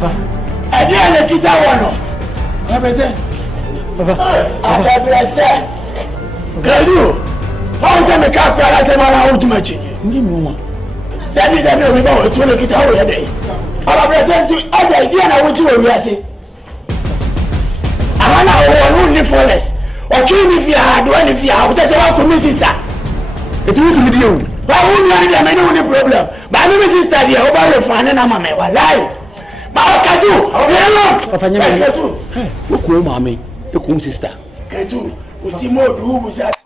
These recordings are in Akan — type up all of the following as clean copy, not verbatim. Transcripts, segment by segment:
Papa. I didn't get that one. Papa. Can you? How is that? Car I said, "Man, how too much?" That is the we know. It's when you get out of there. I represent to other idea. I want you to say. I want to only for less. Or kill me if you had one if you have. That's about to me, sister. It will be you. Why wouldn't you have any problem? But I'm a sister here. Over your fan and I'm a man. Lie. But what can do? Look, mommy. Look, sister. Can do. Utimo do was that.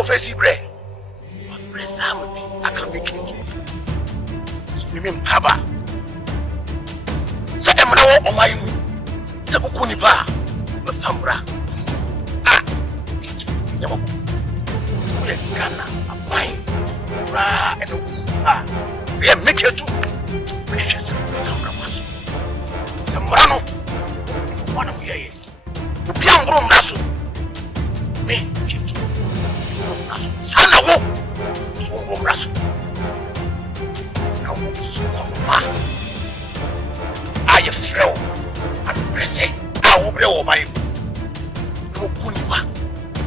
Fancy bread. Resam me, I can make it. Swim haba. Say I'm now on my Sabukunipa, the Fambra. Ah, it's Yamabu. So we Ghana, a pine, Ra and Okumpa. We are making two precious Fambra. Sambrano, one of the young room Nasu. Me, Salawo, so Rasu. Now, so I have thrown at present. I will bring my Kuniba,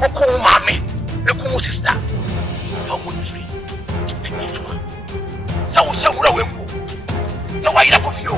Oko Mammy, the Kumu sister. For wood free, and Nituma. So, so I love of you.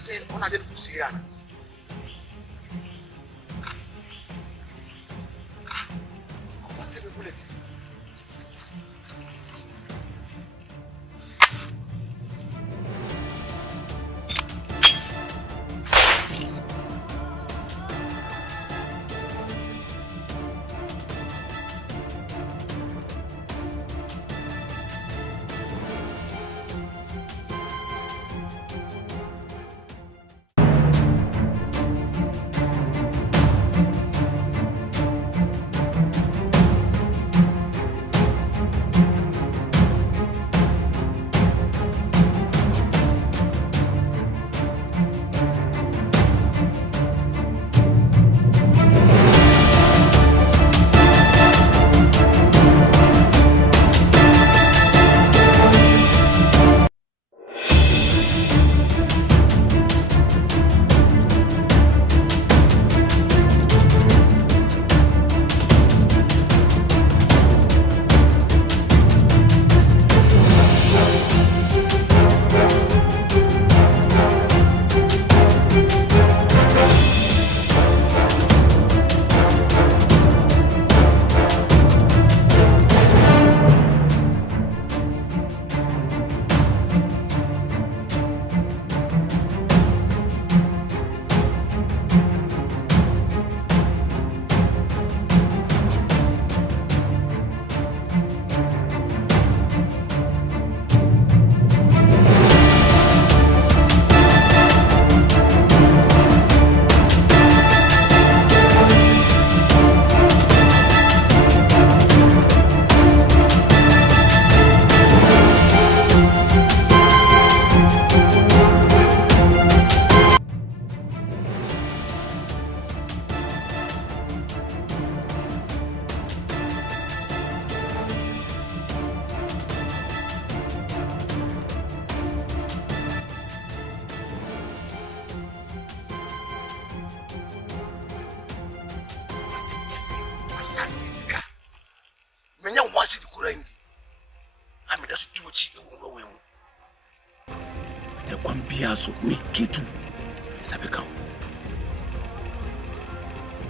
say on a didn't see her. What's the bullet?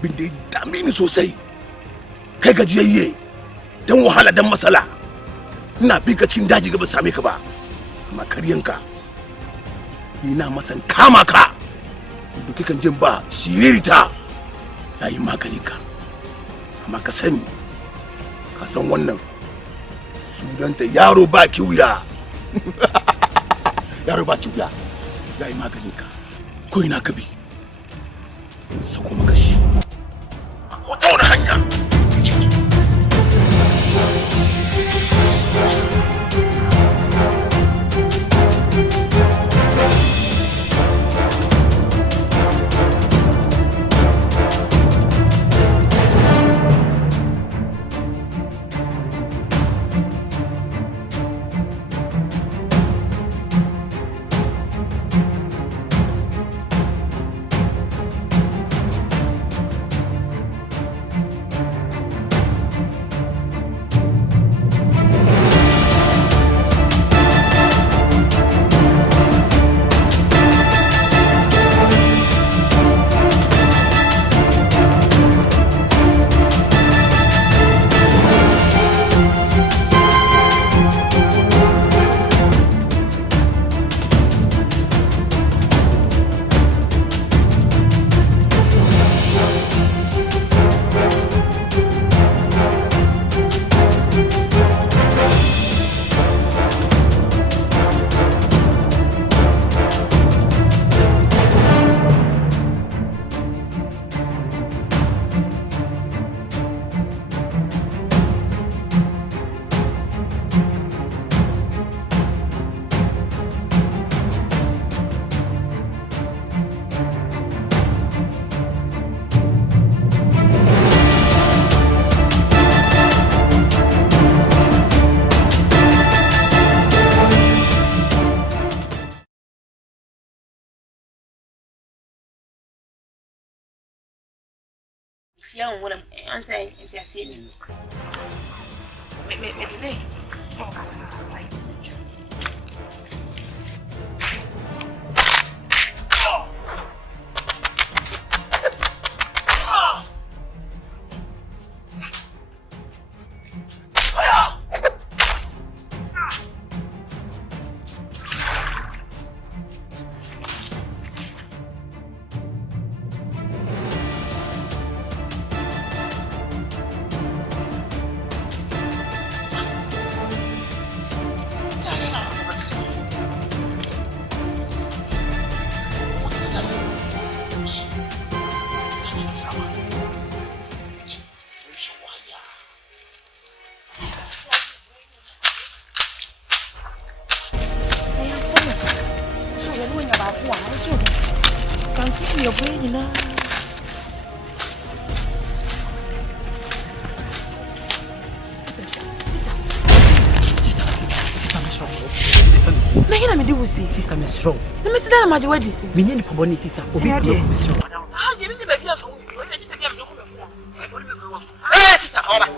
Binde damini sosai kai gajiyayye dan wahala dan masala ina bi ka cikin daji gaba same ka ba amma karyanka ina masan kama ka duki kan jin ba shiririta yayi maganin ka amma ka sani ka san wannan sudanta yaro ba kiuya yaro ba kiuya yayi maganin ka ko ina ka bi in sako maka shi wata wani hanya da ke tu. Young, what I'm saying, interfering. Delay. Can see your brain now. Now I'm do see sister me strong. Let me see that my wedding. Me need for bonny sister. Obi me strong. Ah, you need to be here for. I just say I'm not going. Eh, sister, oba.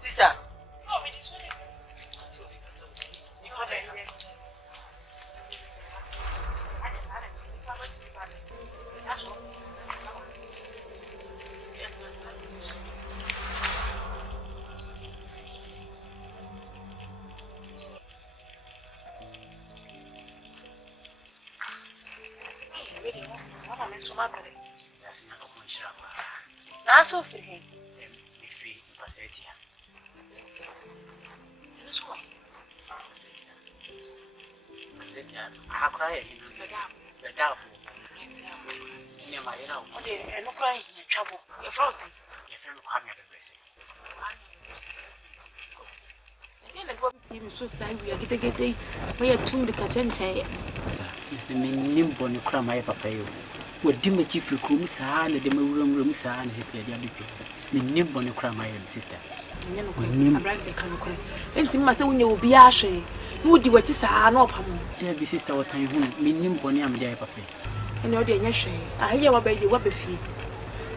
Sister. That's so free. Free, Pasetia. I cry. The double. Near my own. And no crying in trouble. You're frozen. Your friend will come here to bless you. And then the so fine. We are getting we are two the catching chair. It's a nimble on the crumb. I pay you. What do you chief room, sir? And the room, sir, and sister. The nimble on the crumb, my sister. And must when you will be ashay. Who do what is a no pam? Dear sister, what time who mean bonny am dear papa. And your dear shay, I hear what baby what be fee.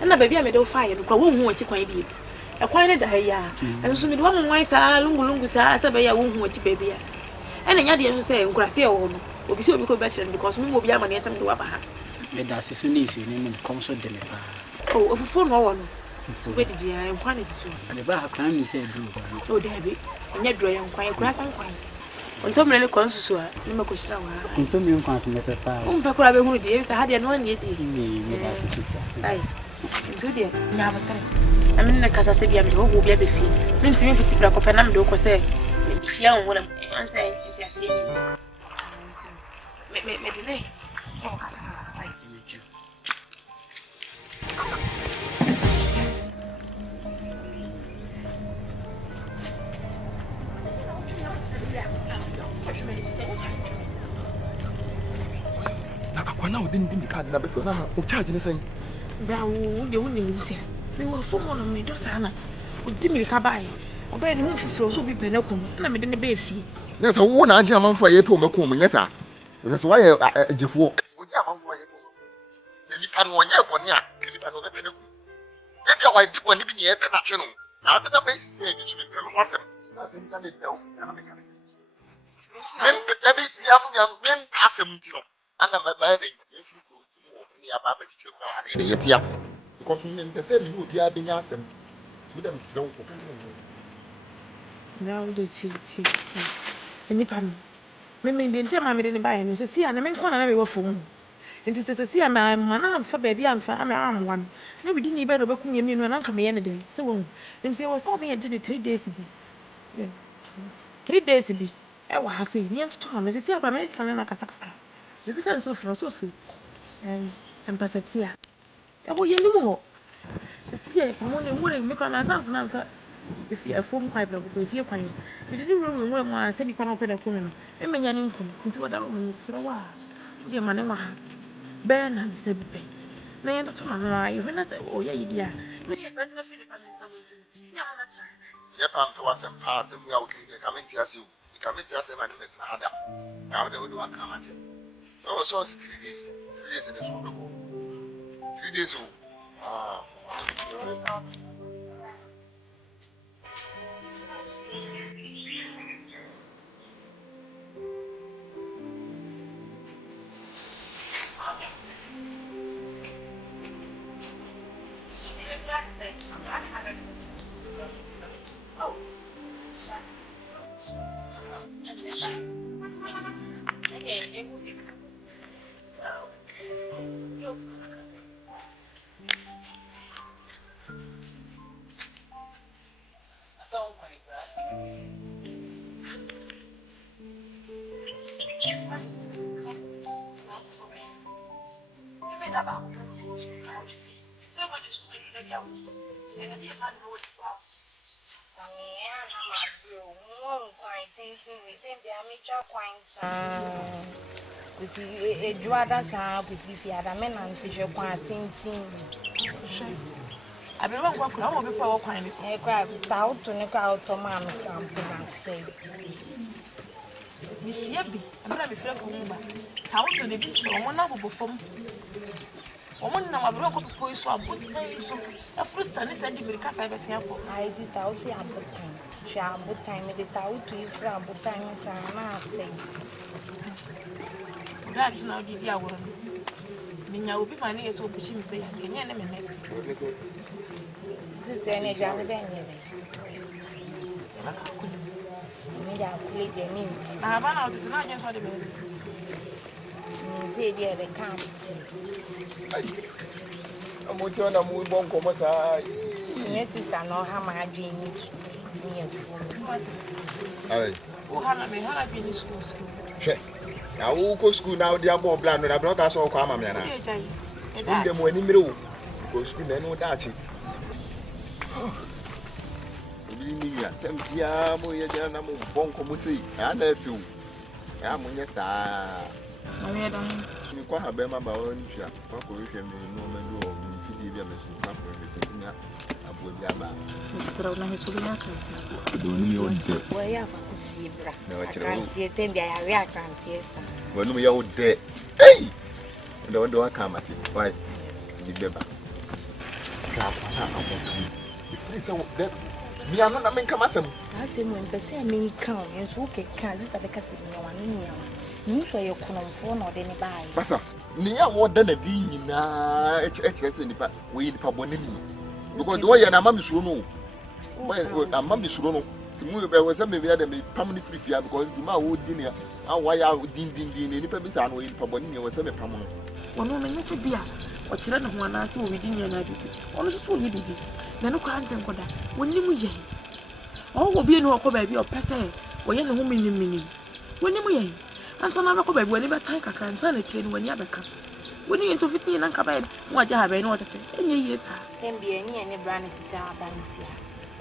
And a baby I made no fire because won't want to quite be. A quiet day, and so many woman wife are lungus as a won't want to baby. And a yard say, Gracia will be so better because we will be a man as I'm to upper. But that's as soon as you name and consult them. Oh, of a phone no one. So where did you and one is so? And the bar can be said, oh, Debbie, and yet dry and quiet grass and quiet. On Tom Lily Consul, no question. And Tom Young Consul, Papa. Papa, who days I had an 1 year sister. Nice. Into dear, never time. I mean, the Casa said, I'm the whole baby fee. Means me to take a copanam do say. She young woman, and say, interfere. Me delay. Oh, I like to meet you. Now, didn't think card number for now. Charge anything. Now, the only thing we were for one of me, does Anna. Would Dimmy Cabai, or by the move for so be penocum, and I'm in the bay fee. There's a one idea for you to Macum, yes, sir. That's why I just walk. You can one year, 1 year, can you another penocum? If your wife did even yet, national. Now the base said you should be awesome. Nothing can it else. Men, but every young men pass him to. And I'm a man, if you go near Baba to yet, yeah. Because the same would be being asked with them slow. Now the tea. Any pan. Women didn't tell my didn't buy and see, and I make one and I for me. And it is a see a man for baby and for I'm one. No, we didn't even work me and uncle me any day. So, and say, was something I did 3 days ago. 3 days ago. I was happy, near to Tom, as I see American and a Casaka. The business of philosophy and Passatia. I will you more. The sea, I'm willing make myself an answer. If you are phone pipe of if you're fine, you didn't room when I said you cannot pay the woman. I mean, an income into what I will for a while. Dear Manema, Ben and Sebbe. Nay, not to my even at oh, yeah, dear. Maybe I'm not feeling Yep, I'm to us and pass him out. Coming to us, you coming to us and make Adam. Now they would not come at him. So 3 days. 3 days in this one. 3 days. A drada sound, if you had a man and teach your quantity. I be wrong kwa mo be for kwan ni so. E kwa ta to ne kwa to ma me na say. Mi sia bi, abira me frɛ fo mu ba. Ta to de bi so mo na bobo fam. Omo na ma bro ko popo so abotan so. E frusta ne send bi kasa be sia ko. Ai sister Osei abotan. Sha abotan me de ta to ifra abotan sa na say. That na di aworo. Minya obi ma ne yeso obushi mi say yankenye ne me ne. Sister ne ja me be nye be. Me da kule de ni. Ah ba na o tete na je so de be. Say dia be can't. Amo tona mu bon ko masa. Yes sister no ha ma adwen ni su. Ni afu. Ai. O hala me hala bi ni school. Hwe. Na wo ko school na wo dia bo bla no da bro ka so ko ama me na. Inde mo ani mire wo. Ko school na no da chi. Ni ya tempia mo ye dia na mo bon ko mo sei. Ya na afiu. Ya mo nye sa. Mami da. Ni kwa habe ma ba won hwa. Kwa ko hwe me no ma do o mi fidi bia me so kwa ko me se nya abo bia ba. Sra na he so bia ka. Do ni mi on te. Wo ya fa ko si bra. Na wa kire wo. Tie tem bia ya we akrantie sa. Wo no ya wo de. Ei. Ndo wa ka mate. Why? Di beba. Ka fa na abotu. Ifri se wo de. Mi anu na men kama sem. Ase mo mpese a men kan, enso ke kan, sister be kase ni wa no nia. Ni so ye konomfo na ode ne bae. Basa. Ni ya wo de na di nyina se nipa, we nipa boni ni. Because the way na mama suro no. Why mama suro no. Mu be we se me bia de me pam ni free fia because di ma wo di ni a wa ya din nipa bi sa no we nipa boni ni we se me pam no. Wono me nyese bia o kire ne ho ana se wo di ni na bibi. Ono so ni bibi. Na no kwa ante nkoda. Wonni mu ye. O wo bi no okọ ba bi o pese wo ye ne ho minim. Wonni mu ye. Ansa na ba ko ba bi woni ba tan kakra ansa na tire ni woni abeka. Woni into fiti na nka ba mo aje ha ba ni wotete. Enye yie sa. Tem bia ni ene bra ne titi abansia.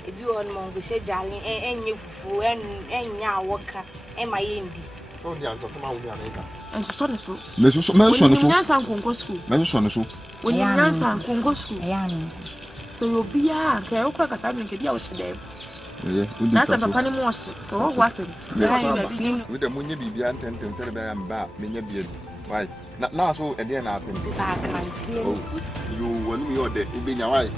Ebi on mo ngo she jale enye fufu enya awoka e ma ye ndi. No ni anso sama wo ni aneka. Enso so ne so. Me so ne so. Nyansa nkonko school. Me so ne so. Woni nyansa nkonko school. Ayani. So you be a okay, okay, because I'm going to get them. That's a papa was. Oh, wasn't with the money be and 10 said I am back, many beard. Why? Not now, so a dear happen. You want me or the be your wife.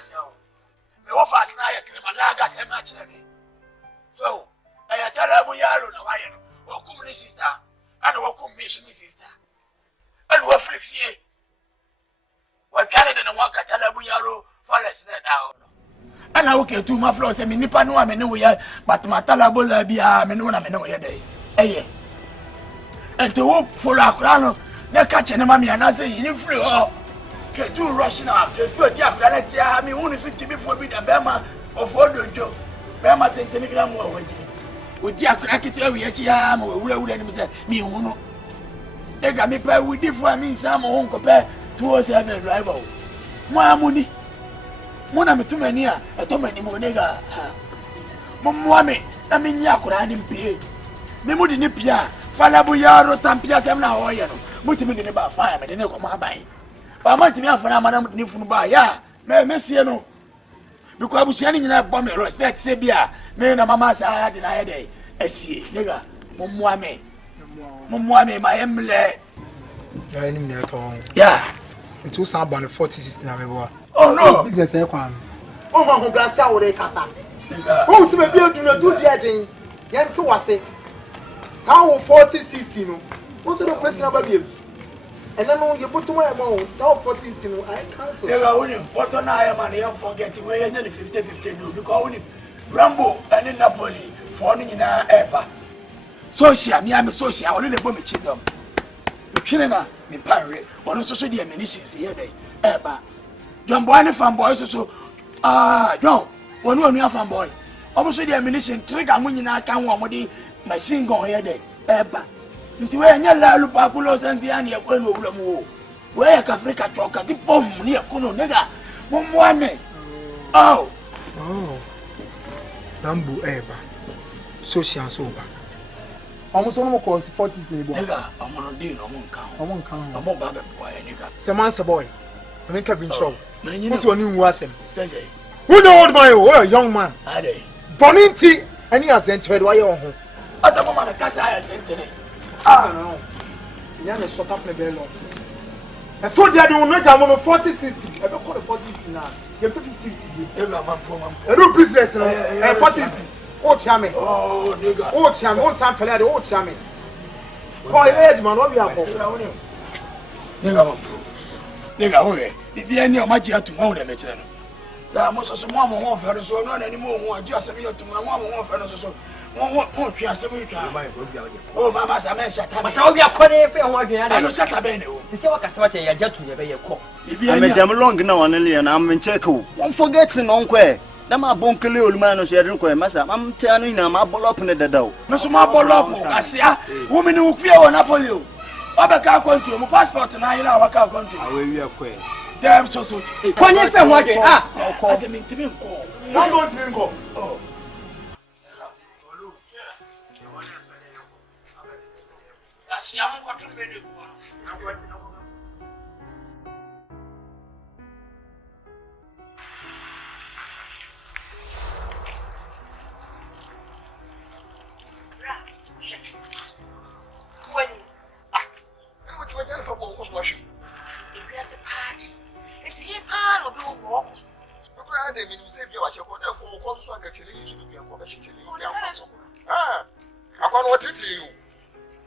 so. Me wo fast na ya krema laga se ma kire me. So, I tell her we are no why no. Wo kum ni sister, and wo kum me sister. And wo free fie. Wo kale de na wo ka tell her we are forest na down. And I okay to my floor say me nipa no am ne wo ya but matala bola bia me no na me no ye dey. Eh. And to wo follow akra no na ka che ne ma me ana say yin free ho. Ke tu rush na ke tu di akra na tia me hu ni so tibi fo bi da be ma ofodojo. Be ma tenteni gram wo waji. O di akra kiti awi achi ya ma wura ni me say me hu no. E ga me pa wudi fo mi nsa mo hu ko pe 207 driver. Mo amuni. Mona metumani a etomani mo nega mo moame na menya akura ni mpie me mudi ni pia fala bu yaro tampia sem na hoye no mutimi ni ba fa me de ne ko ma ban ba ma timi afana ma na ni funu ba ya me sie no because abusia ni nyina bo me respect se bia me na mama sa de na ye de asie nega mo moame ma emle ya ni me to ya Ntul san ban 4060 na me bo. Oh no! Business e kwan. Oh ma ho blase a wo dey kasa. Oh se be bi odun do dia den. Ye nti wase. Sa wo 4060 no. Wo se do question aba bi. And then you put to my amount, so 4060 no, I cancel. They are only photo na I man you forget we you the 50-50 do because only Rambo and Napoli for ni na eba. Social me am social only the bomb chidom. Kinena me parry one so the ammunitions here dey eba. John boy ni fanboy so John one anu fanboy almost the ammunition trigger mo nyina kan wo mo di machine gun here dey eba nti we nya la lu pa kulo santi ani e ko no wura mo we ya ka Africa choka ti pom ni e kuno nega mo mo ane Lambu eba social soba almost no ko 40 ni bo nega amono di no mo nkan no mo ba be boy nega semanse boy I mean Kevin Chow what's your name wasem say who know old man or a young man ade boninti any Asante where you ho asa mo man ka sa ya tentene no nya me short up na be long I told you they will not am 4060 I be call 4060 now you 50-50 ega man po I do business no 4060 o chiame nega o chiame o san fele o chiame boy age man what we are nega man nega we bi ani o ma ji atu mo de me kire no da mo so mo ho fere so no na ni mo ho aji asem yo tum na mo ho fere so mo twi asem yo twa o mama sa me shata masa obi akore fe ho adwen ano shata be ne o se wa kasa wa che ya jatu ye be ye ko bi ani am long na wan le na am check o won forget no nkwe na ma bonkele oluma no so ye den ko masa am tia no ina ma bolop ne dadao me so ma bolop asia wo me ni wo fie wo Napoli o obeka kontu mo passport na yira wa ka kontu awewi akwe dem so kwani fe ho adwen ase me ntimi nko that's what me go asia mo kwatu me ne ko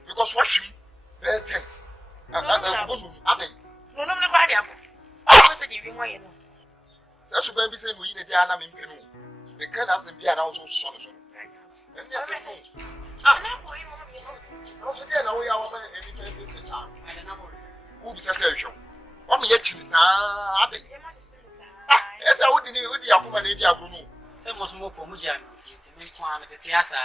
because what she bad things no no me kwa dia ko o se di wi mo ye no that's what be saying we need dey ana me mpenu the kind of thing be around so so and yes na ko yi mo me no no so dey na we ya wa anything time na mo who be say hwe o me ye chini saa ade esa wo di akoma na di agro no se mo so mo ko mu jan mi kwa me tete asa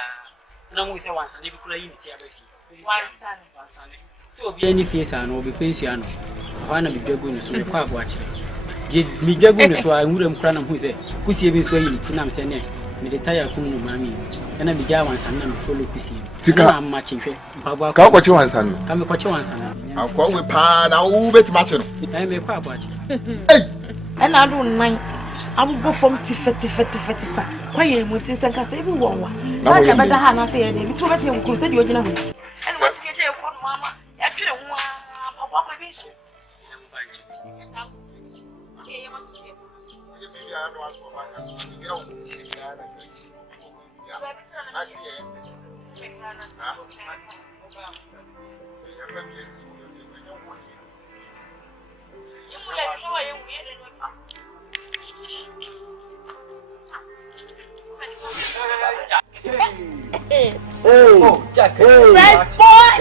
na mu se wansa de bi kula yi miti abafi wansa so obi ani face ano obi pensu ano ha na bidwagu no so me kwa abo akire je bidwagu no so a nwuram kura na hu se kusie bi so yi tinam se ne me de tire kun no mami na me ja wansa na me follow kusie na ma chinhwe mpabo ka ko chi wansa no ka me ko chi wansa na akwa we pa na wo beti ma che no me kwa abo akire e na do nan ambo fom tifa kwaye mutin san ka sai bi wonwa na ka bada ha na sai ya ne mi to bete ko sai di ojina ho en mo tike je ko mama ya twere ho papa ko bi so Oh, Jack. Red boy.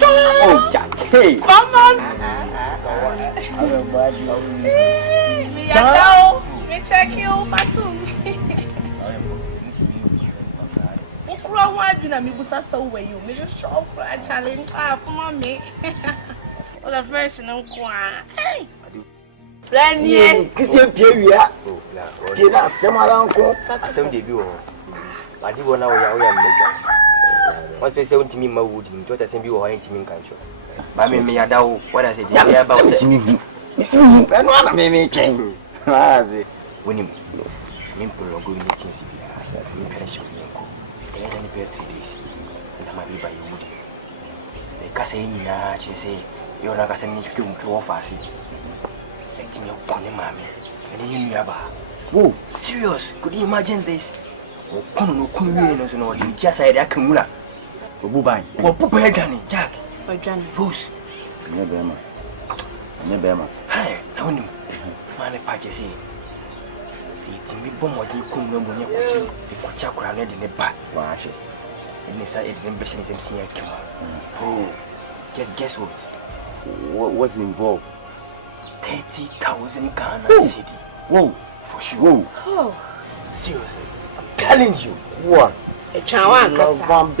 Oh, Jack. Hey. Come on. Me know. Me check you, Batum. Ukura waju na mi busa so we you. Me just show for challenge for me. Oh, the first no kwa. Hey. Lenny. Kisi piewia. Kina semara nko. Asem de bi wo. Adi wo na wo ya mmeja. What's say untimi Kumawood nti what's say bi wo ho ntimi nkancho. Ba me ya dawo what I say ya ba say. Ntimi enu ana me twen. Azi. Woni me mpolo go meeting si bi. Me pressure me nko. Any best 3 days. Na ma bi ba you would. Me ka say ni na che say yo na ka say ni twa mpo wo fa si. Ntimi okone mama. Eni ni nuaba. Whoa, serious? Could you imagine this? Oh, no, no, no, you just said I can mula. Obuban. Oh, Papa Granny, Jack. Or Johnny. Rose. Never. Hey, no, no. Man, the patches see. See, it's me bomb or you couldn't know when you could chuck around in the back. Watch it. And this side, the ambition is MC. Oh, just guess what? What's involved? 30,000 Ghana city. Whoa. For sure. Whoa. Oh. Seriously. I'm telling you. What? A chawan kasa. One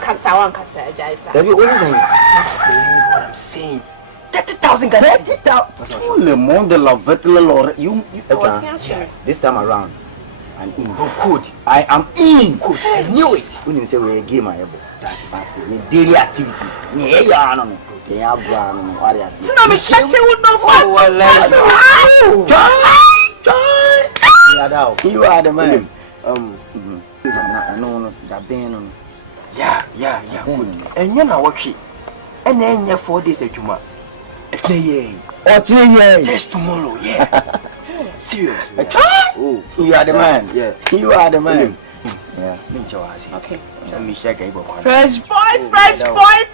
kasa, Jaisa. Baby, what is it? Just believe what I'm saying. 30,000 Ghana. 30,000. Tout le monde la vête le you okay. This time around, I'm in. Oh, good. I am in. Good. I knew it. When you say we game my able, that's fast. The daily activities. Yeah, no. Yeah, brand. What are you? No, me check you with no fun. You are the man. No, that band. Yeah. And you know what she? And then you 4 days at Juma. Just tomorrow, yeah. Seriously. Oh, you are the man. Yeah. You are the man. Yeah. Okay. Let me check it. Fresh boy. Fresh boy.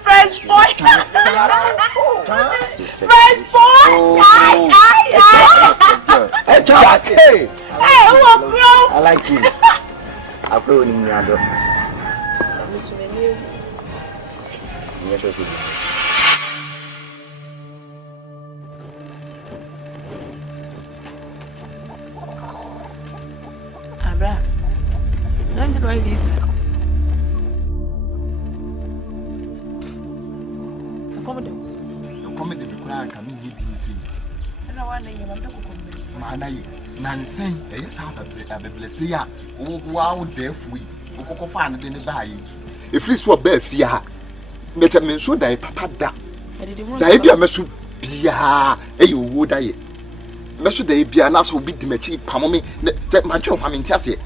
Hey, who are grown? I like you. I feel in your door. Abra, don't you know this? Comedy require coming here to see. I don't want to hear my Manaye, Nansen, a South Africa, wow, there free. Coco fan in the bay. If this were bare fear, let a man so die, Papa da. Die be a mess be a you would die. Measure they be an ass will beat the machi, Pamomi, that my job, I mean, Tassie.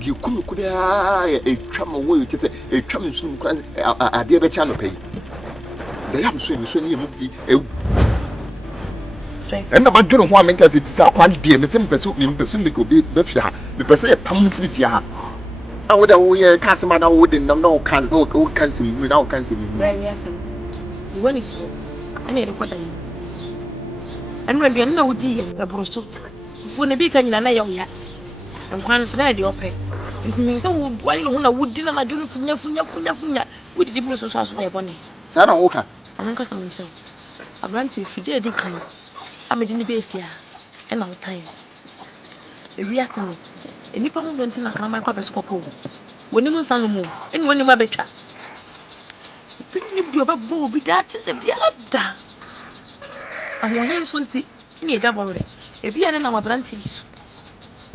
You could a tram away, a tram soon, a dear channel pay. They am swimming, and about you want me to it's a quite dear, Miss Impress, me could be the fia, the per se a pound fia. I would have Casimana wouldn't know can go cancel without canceling. Yes, when is so? I need a quarter. And when you know, dear, the brosso, for the beacon, and I yet. And once ready, open. It means some while you would dinner, I do funya with the people social bonnet. Sarah Walker. I'm not going to I ran to if you did come. I'm in the base here, and I'll time. If you ask me, any problem went in a camera cover when you move on move, and when you are better. You have a be that the other. I want to see any double. If you are in our branches,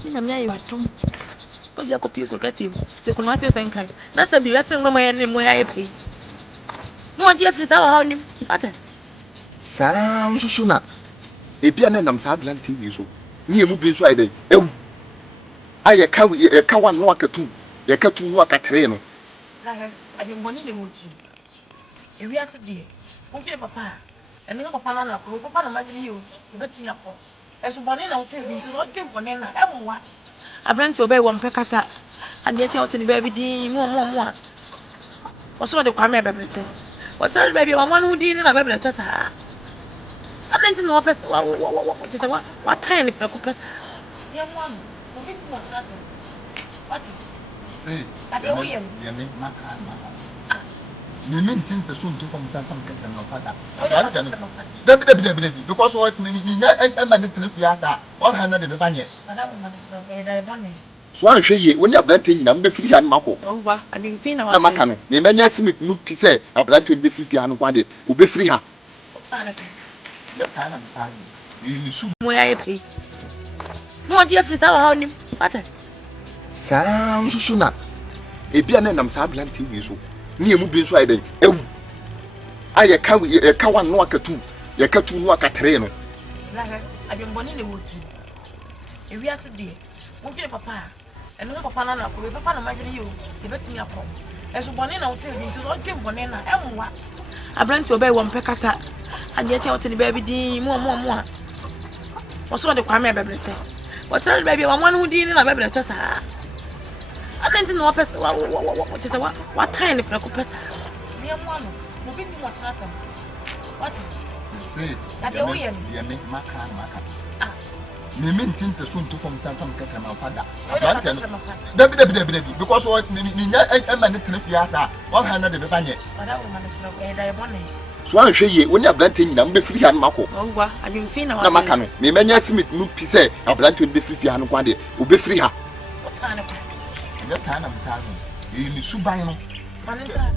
you know, you are too. But you are copy to get him. The commercial thank you. That's a be acting on my enemy where I pay. No one yet is our home. Sam Susuna. If you are an Amsablan TV, so near moving so I did. I can't one walk at two. You can't walk at Reno. I didn't want to move. If we are today, okay, Papa. And no papa na ko papa na magiri you beti na ko e so bone na o te bi so o dwe bone na e mo wa abranti obey wo mpe kasa ade che o te ni ba bi din mo a o so de kwa me be bete o tell baby wa manu din na be bete sa abranti no pesa wa te sa wa tan ni pe ko pesa ya mo no o bi mo tra to what Say, ya me maka. Memen tin person to from Santa Monica no father. Debi because what me e ma ne fiasa 100 de banye. So I hwe ye woni ablante nyina mbe firi han mako. Owa adin fin na wa. Na maka no. Me menya simit no pi say ablante be firi han kwa de wo be firi ha. Ya kana mpa. Ni su mo ya epi. Mo dia firi sa wa ni. Ate. Sa susu na. Ebia na nam sa ablante wi so. Ni emu bi nso ayi den ewu aye ka wan no akatu ye katu no akatere no la ha ademboni le wotu ewi ase de mo gbe papa enu papa na ko papa na magiri yo e betimi akọ eso boni na wotu bi nti so dwe boni na emwa abranti obey wo mpe kasa ade che wotu ni ba bi din mo a wo so de kwa me bebrete wo tell baby wa manu din na bebrete sa Atenti no pesa wa tesa wa time ni preko pesa. Me amano, mo bi mo tena sam. What? Say. Ade wo ye. Ya me maka. Ah. Me mentin te so nto from Santa Monica na fada. Ablante no. Debi because what ni nya e ma ne tena fiasa 100 de be banye. Ada wo ma ne soro e da ye bone. So an hwe ye woni ablante nyina mbe firi han mako. Ongwa, adwin fi na wa. Na maka no. Me menya simit no pi say ablante no be firi han kwa de, wo be firi ha. What kind of Ya kana mtazo. Ni suban no. Manenta.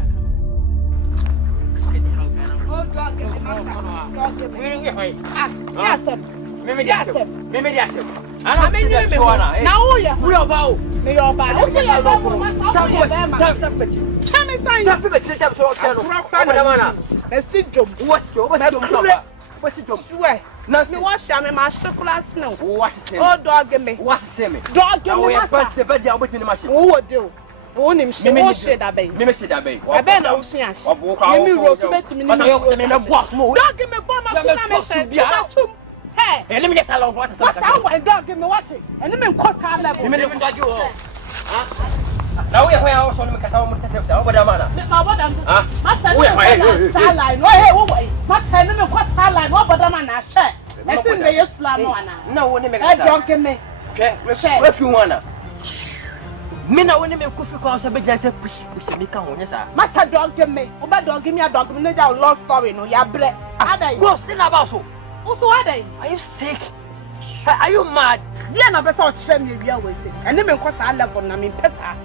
Nasi wash ya me ma chocolate snow. Wash it. Oh dog me. Wash it. Dog me. Wash the bed ya open the machine. Who would do? Who nim she shit that bay. Me see that bay. I bet na usi ash. Me rose bet me. But I me na boss mo. Dog me bomb machine na me share. Hey, let me just allow what is that? Dog me what it. And me cut her level. Me dog you. Now we are where I was on the Castle Motel. Over the manor. Ah, Master, we are starline. Master, no, what's starline? What about the man? I share. I think they use Flamona. No, when they make a drunk in me. If you wanna. Mina when they make coffee calls, I bet I said, push me come on, yes, sir. Master, drunk in me. Oh, but don't give me a dog. No, your love story. No, you're black. Are they? What's the about so? Also, are they? Are you sick? Are you mad? Yeah, no, but I'll train you. And then, what I love on them in Pesa.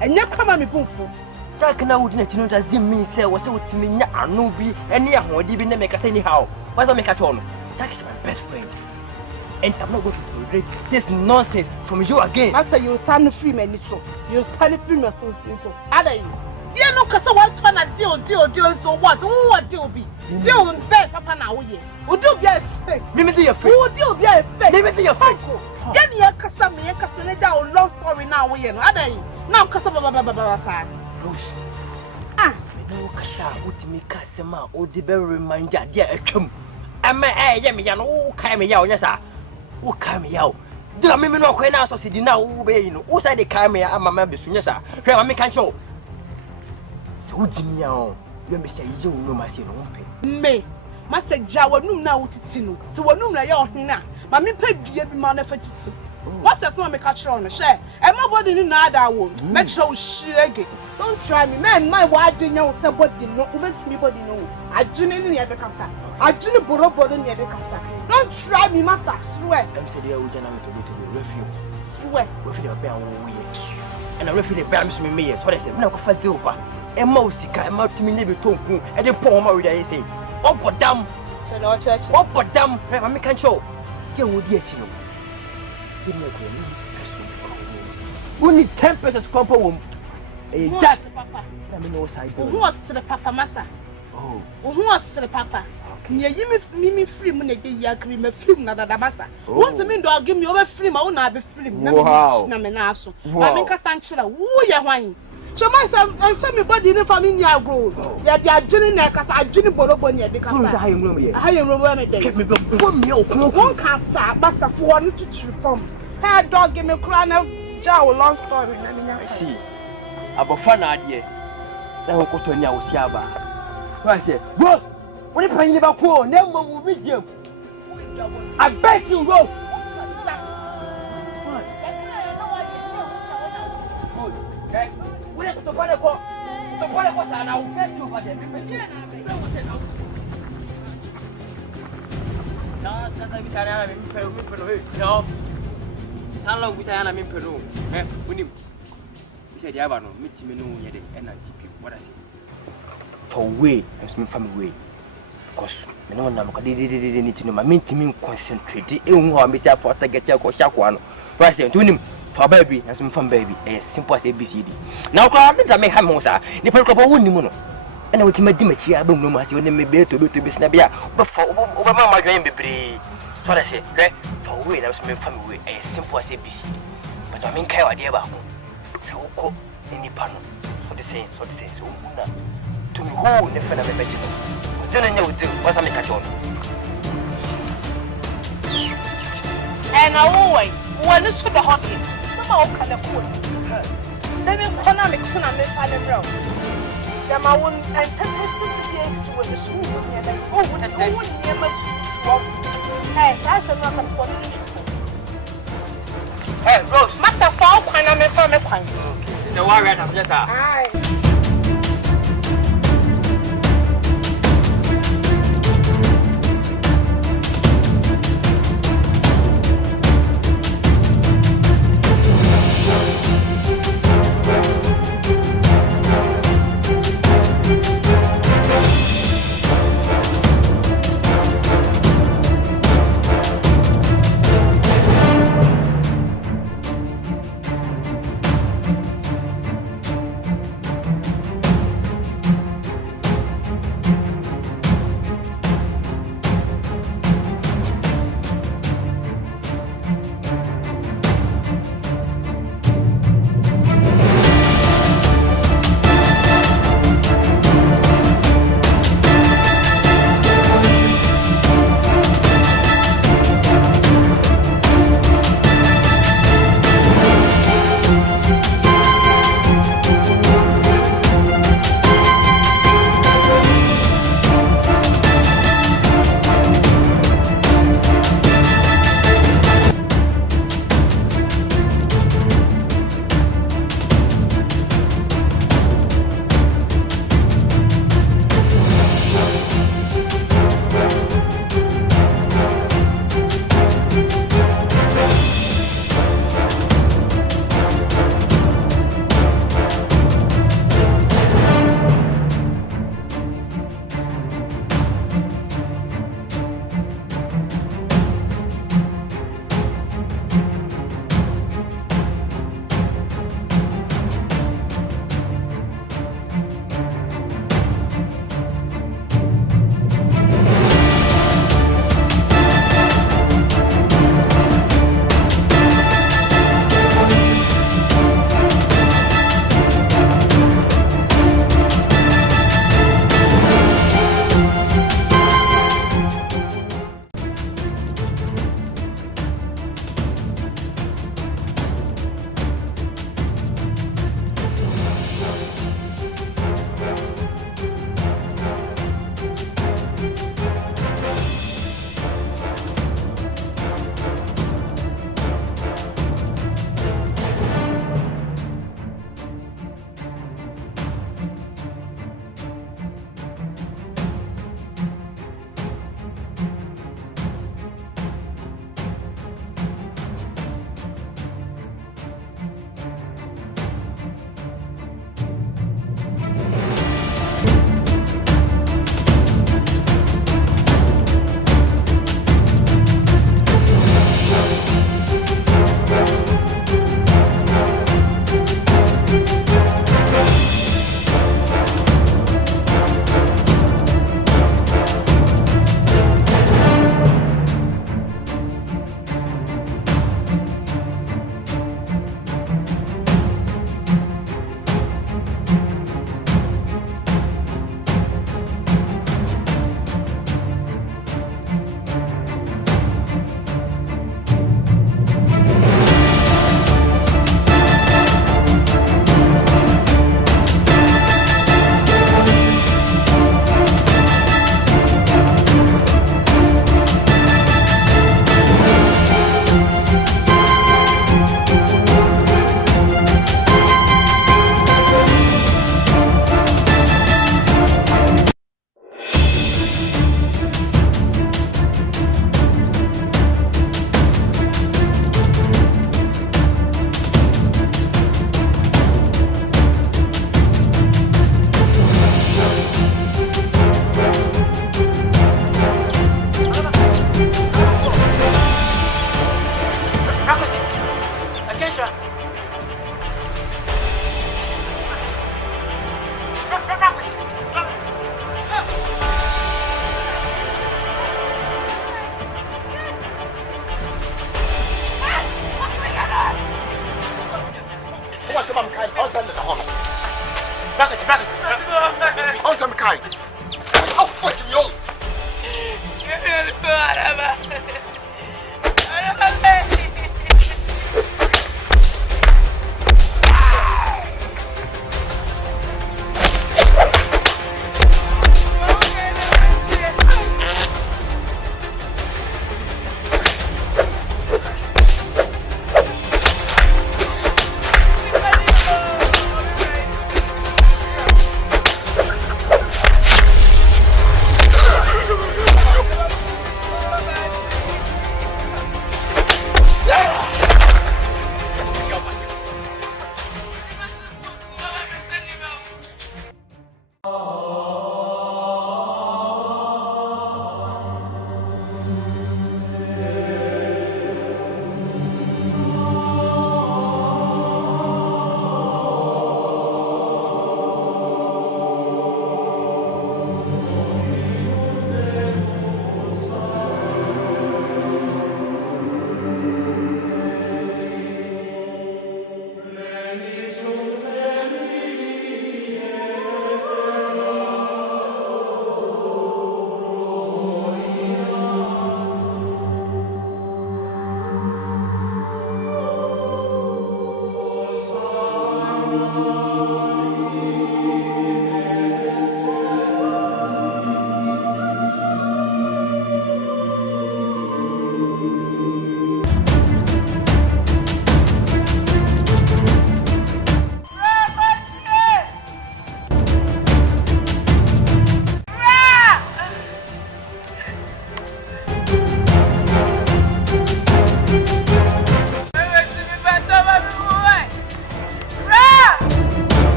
And you come on me boofu. That can I wouldn't know that Zimmy say was so to me, Anubi, and near who didn't make us anyhow. What's I make at all? That is my best friend. And I'm not going to tolerate this nonsense from you again. Master, you stand free, man. You stand free, man. Are you? Dear no, because I want to deal, so what? Who would deal be? Deal in bed, Papa now, ye. Would you be a fake? Maybe your friend. Who would you be a fake? Maybe your friend. Get me a customer, a customer down, love story now, ye. Are you? Now, customer, Rose. Ah, no, Cassa, would me Cassama, or the very reminder, dear, come. And my Yammy, oh, come me out, yes, sir. Oh, come me out. Do me no when I saw now, obey, who said the camera, I'm a member, yes, sir. Here, I make a show. So, Jimmy, let me say, you know, my sin, me. Master Jawa, no, now, Tinu. So, one no, you're now. Mammy paid the every man for Titsu. What does one make a show on a share? And nobody in that would make sure she again. Don't try me, man. My wife didn't know somebody, no, even anybody know. I didn't near the captain. I didn't borrow body near the captain. Don't try me, master. Swear. I'm saying, you to go to the refuge. Swear. With your bear, and I refuse the bear, me. What I said, no, for Dilpa. And Mosica, and multi-million tongue, and the poor Maria is saying, oh, but damn, oh, but damn, I make a show. Tell me, dear, you know. Only 10 pesos crumple womb. A jack. Let me know side. Who was the papa, master? Oh, who was the papa? Near me free money, ya cream a film, not a master. Want to mean, dog, give me over free, my own, I'll be free. Wow, Naminaso. I mean, Castanchilla, who ya wine? So myself, and some body in the family are grown. Yet they are joining there because I didn't borrow money at the car. I am room. Keep me one cassa, but a 4 to reform. Her dog give me a crown of jowl long story. I see. About fun idea. Now go to Nya Osiaba. I said, what? What are you paying about poor? Never will meet you. I bet you will. To I will bet you over there. No, how long was I am in Peru? When you said, I have no meet me no yet, and I tip you what I say. For way, as me from way. Because no one didn't need to know my mean to concentrate. You want me to have to get your Shakwan. I said to him. For baby, as from baby, as simple as ABCD. Now, I make Hamosa, the Percopa Wunimono. And I would make Dimitri, I don't know my when they may be to be snappy, but for over my dream be. So I say, for way, I was made from way, as simple as ABCD. But I mean, care idea about so cook any panel. So the same, so to me, who the friend of a vegetable. Then I know what's a make a job. And I always want to shoot the hockey. How can I put? Then economic son of a family row. Then I won't anticipate with the school. Oh, and I wouldn't never. Hey, that's another one. Hey, Rose, Master Falk, and I'm a family. The warrior of Jessa.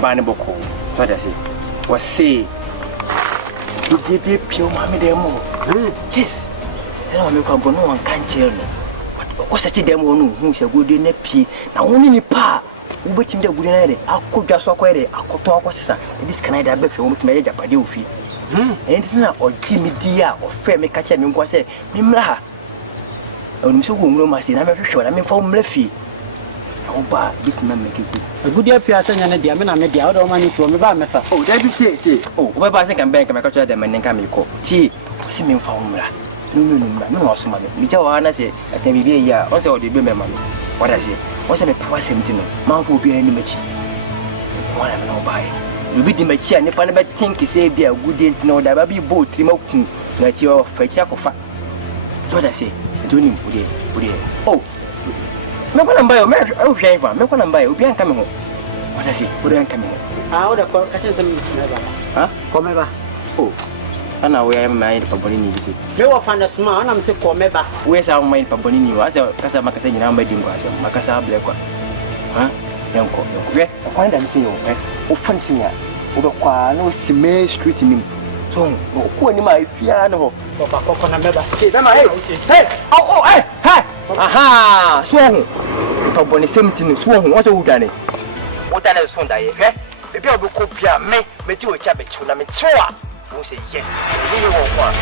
Bani boko. So that's it. Was say be pure mammy demo. Yes. Tell me come no one can tell no. But what's such a demo who's a good in a pea? Now only pa. We bet him the good night. I could just walk away. I could talk with son. This can I be for marriage up a deal fee. Anything or Jimmy dear or fair me catch him and say, Nimla. I'm so machine. I'm very sure. I mean, for Murphy. Oh, bah, this man make it a good year. Piazza and a diamond. I made the other money to me by me. Oh, that be oh, where I can bank and I got them and then come call. Tea, what's the main formula? No, also, money. Michael say, I can be here. Also, the women, money. What I say, what's a power 17? Mount will be any match. One I'm no buy. You be the machine, and never think you say be a good day, no, that be boat, remote, that you are for so I say, doing put it. Oh, no one buy a marriage, oh, driver, no one buy, be coming home. What I say, put it coming home. How the catches them, huh? Come ever. Oh, and now we are married for Bonini. You will find a small, I'm saying, come ever. Where's our mind for Bonini? As a Casamacasa, number Dingas, Macasa Black. Huh? Young cock, I find them see you, oh, fancy, no Sime Street in him. So, who am I? Piano, hey, oh, hey, aha, swung. Upon the 17 swung, what's all done? What I soon die, eh? Maybe I'll go copia me to a cabbage when I'm a choa. Who say yes, we won't want.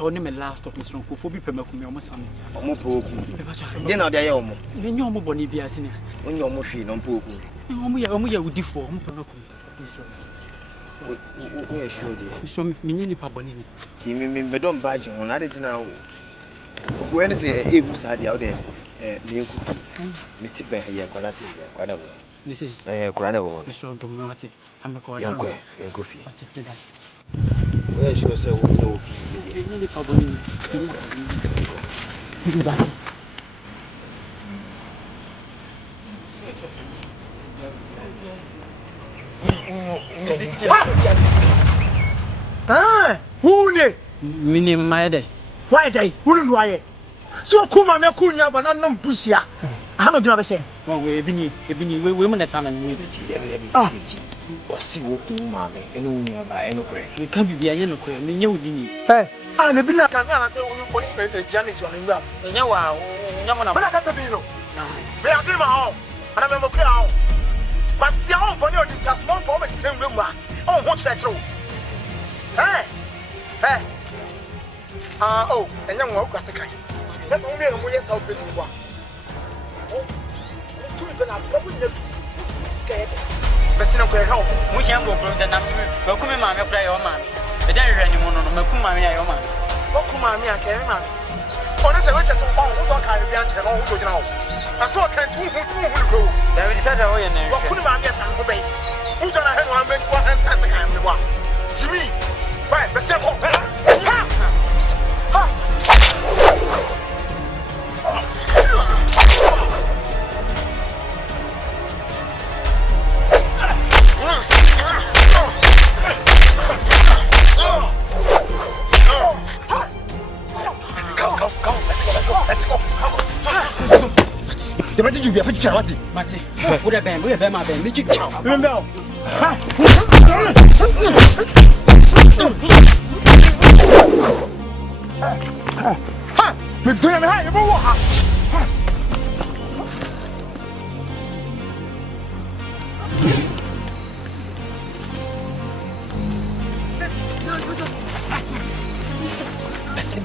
Me me last stop is wrong. Kufobi pemekumi omo sami. Omo poku. Dey na dey omo. Me nyo omo boni bia sine. Onye omo hwe no poku. Omo ya udifo, omo pemekumi. We sure dey. So me nyini pa boni ni. Ti me don badge ho na dey tina wo. We na say ehu sa dey out there. Me nku. Me ti be here kwala say kwala wo. Ni say kwala wo. Me so dum no ate. Ame ko ya. Yanko fi. We sure say wo no. Nyini pa boni ni. Ni ba. Who ne? Mini maede. Why day? Who do I? So kuma me kunya banana busia. I don't know what say. Well, we mun na sana ni. Wasi wo kuma me enu nya ba enu kure. We can be bia ye no kure. Me nya odi ni. Ne bi na kan na say wo ko ni pe Janice wa ngba. Nya wa, nya mo na. Bana ka bi no. Me agree ma ho. Ana me mo kure ho. Wasi ho boni odi tasmo po me temwe mu a. On ho kire kire wo. Oh, and young walk as a kind. That's only a more South Business one. Oh, 2 people are probably scared. Besina ko help. Mu hia mbo bro na makumi maame kura yo maame. E dan hwani mu no makumi maame ya yo maame. Makumi maame aka e maame. Ono se we chese on so ka bi anche no so gina ho. Aso kan tu hu su hu ko. David said that way na. Makumi maame aka ho bai. Uja na he no ambe ko han ta se kan me wa. Jimmy. Bye, besina ko. Ha. Ha. You be a fit charity. Mate, would have been, we have been my band. Make it count. Remember. Ha! Big time high, you move.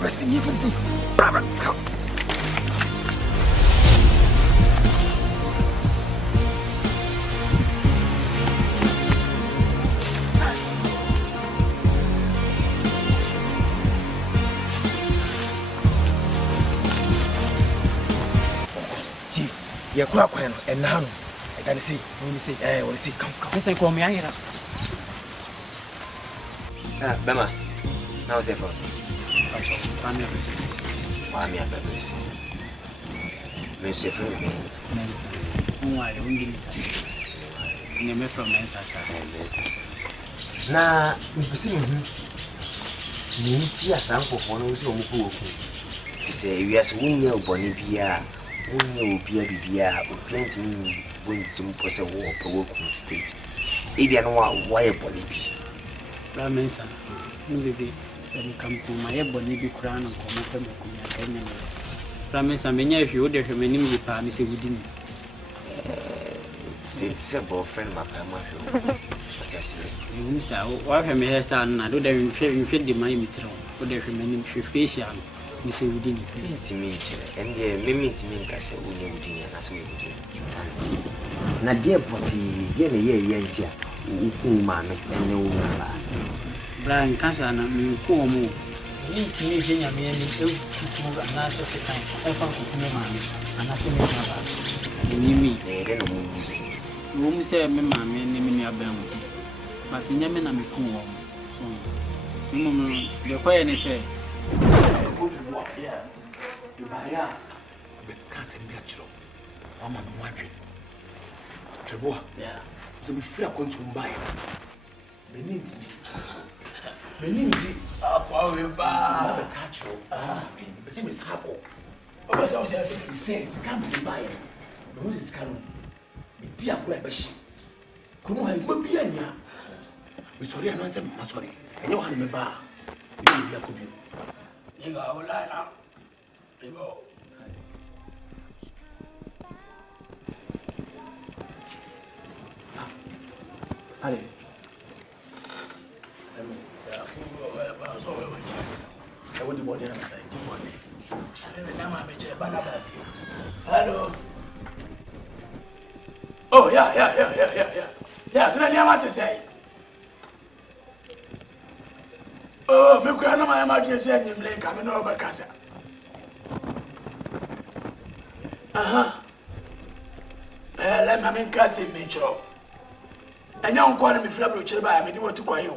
Basi, you can see. Ya kwa kwa no enna no e kan say woni say come say ko me ayira Bema now say for us Mami abesi me say for mensa why ungi ni me from mensa sa na me pese me hu ni nti asankofo no so omuko woku fi say wiase wunya obone bia Only Obia Bibia, or plenty when some person walk straight. Maybe I know why a bolibi. Ramensa, maybe come to my bolibi crown and come from the Ramensa, many of you, there's a many with Miss Woodin. Say, it's a boyfriend, my grandma. What I say, you say, why have me hairstyle? I don't even feel the money through, but there's a many facial. Miss Woodin, intimate, and the mimmy to me, I say, Woodin, and as we would Asante. Na dear Potty, yentia, man, and no Brian Cancer, and me, Kumawood. You to me, Jenya, me, and you to announce a kind of man, and I say, me, they don't know. You say, me, mammy, and me, a bounty, but in Yemen, I'm a cool. So, the quiet say. Yeah, you buy ya. But can't send me a chilo. I'm on my dream. Treboa, yeah. So we feel going to buy. Meaning, Aqua, catch you. The same as Hako. But I was says, come to buy. No, this canon. The dear Blabashi. Come on, will be any. We sorry, I'm not sorry. And you want me bar. You be a good. You go line up. You go. Allez. Hello. Oh, yeah. Yeah, can I hear what to say? Oh, me grandma, my mother said, you may come over Casa. Let my men cousin me show. And young calling me flabber by me, what to call you.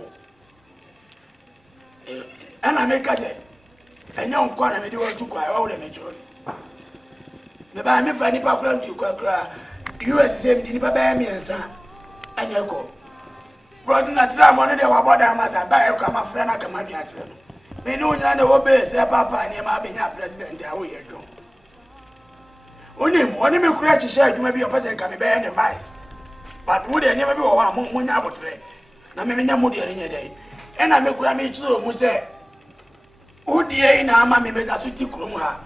And I make cousin. And young calling me, what to cry all the major. Maybe I may find a background to cry. You as same didn't buy me and son. And you go. Brought not try money they were bought them as I buy a come friend. I come at them. Me know you know obey, say Papa, and my being a president. I will go. Only me crash share to maybe a person can be bearing advice. But would I never be one about today? Now, maybe no moody any day. And I make Grammy too, who say, oh dear, in our mammy made a sweet crumma.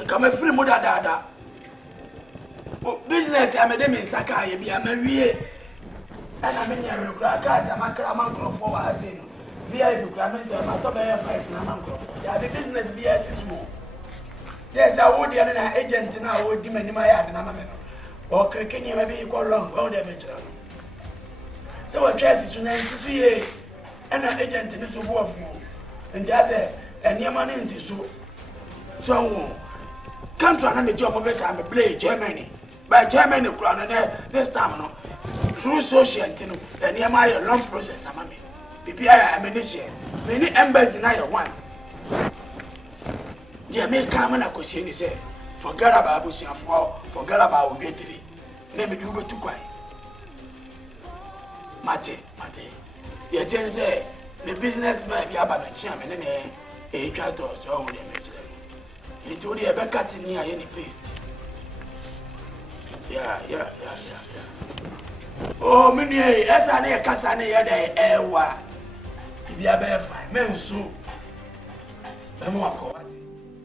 And come a free mother dada. Business, I made them in Sakai, be a Marie. And I mean, I will crack as a macraman for us in VIP Clement, my top 5 Naman. Yeah, the business BS is small. Yes, I would have an agent now, would demand my yard and I'm a man. Or cricking you maybe equal long, all the matter. So what dress is to Nancy, and an agent in the super of you. And just say, and your man is so. Come to another job of us, I'm a play Germany. By Germany, this time, through social and near my long process, I'm a PPI ammunition, many embers in I one. The American Acosini said, forget about Bush and forget about Okyere. Name it, you go too quiet. Mate, the attorney said, the business may be about a chairman and a charter or the material. It would be a cut near any paste. Yeah. Oh, many as I near Cassani at the air. If you are very fine, men soon. The more call it.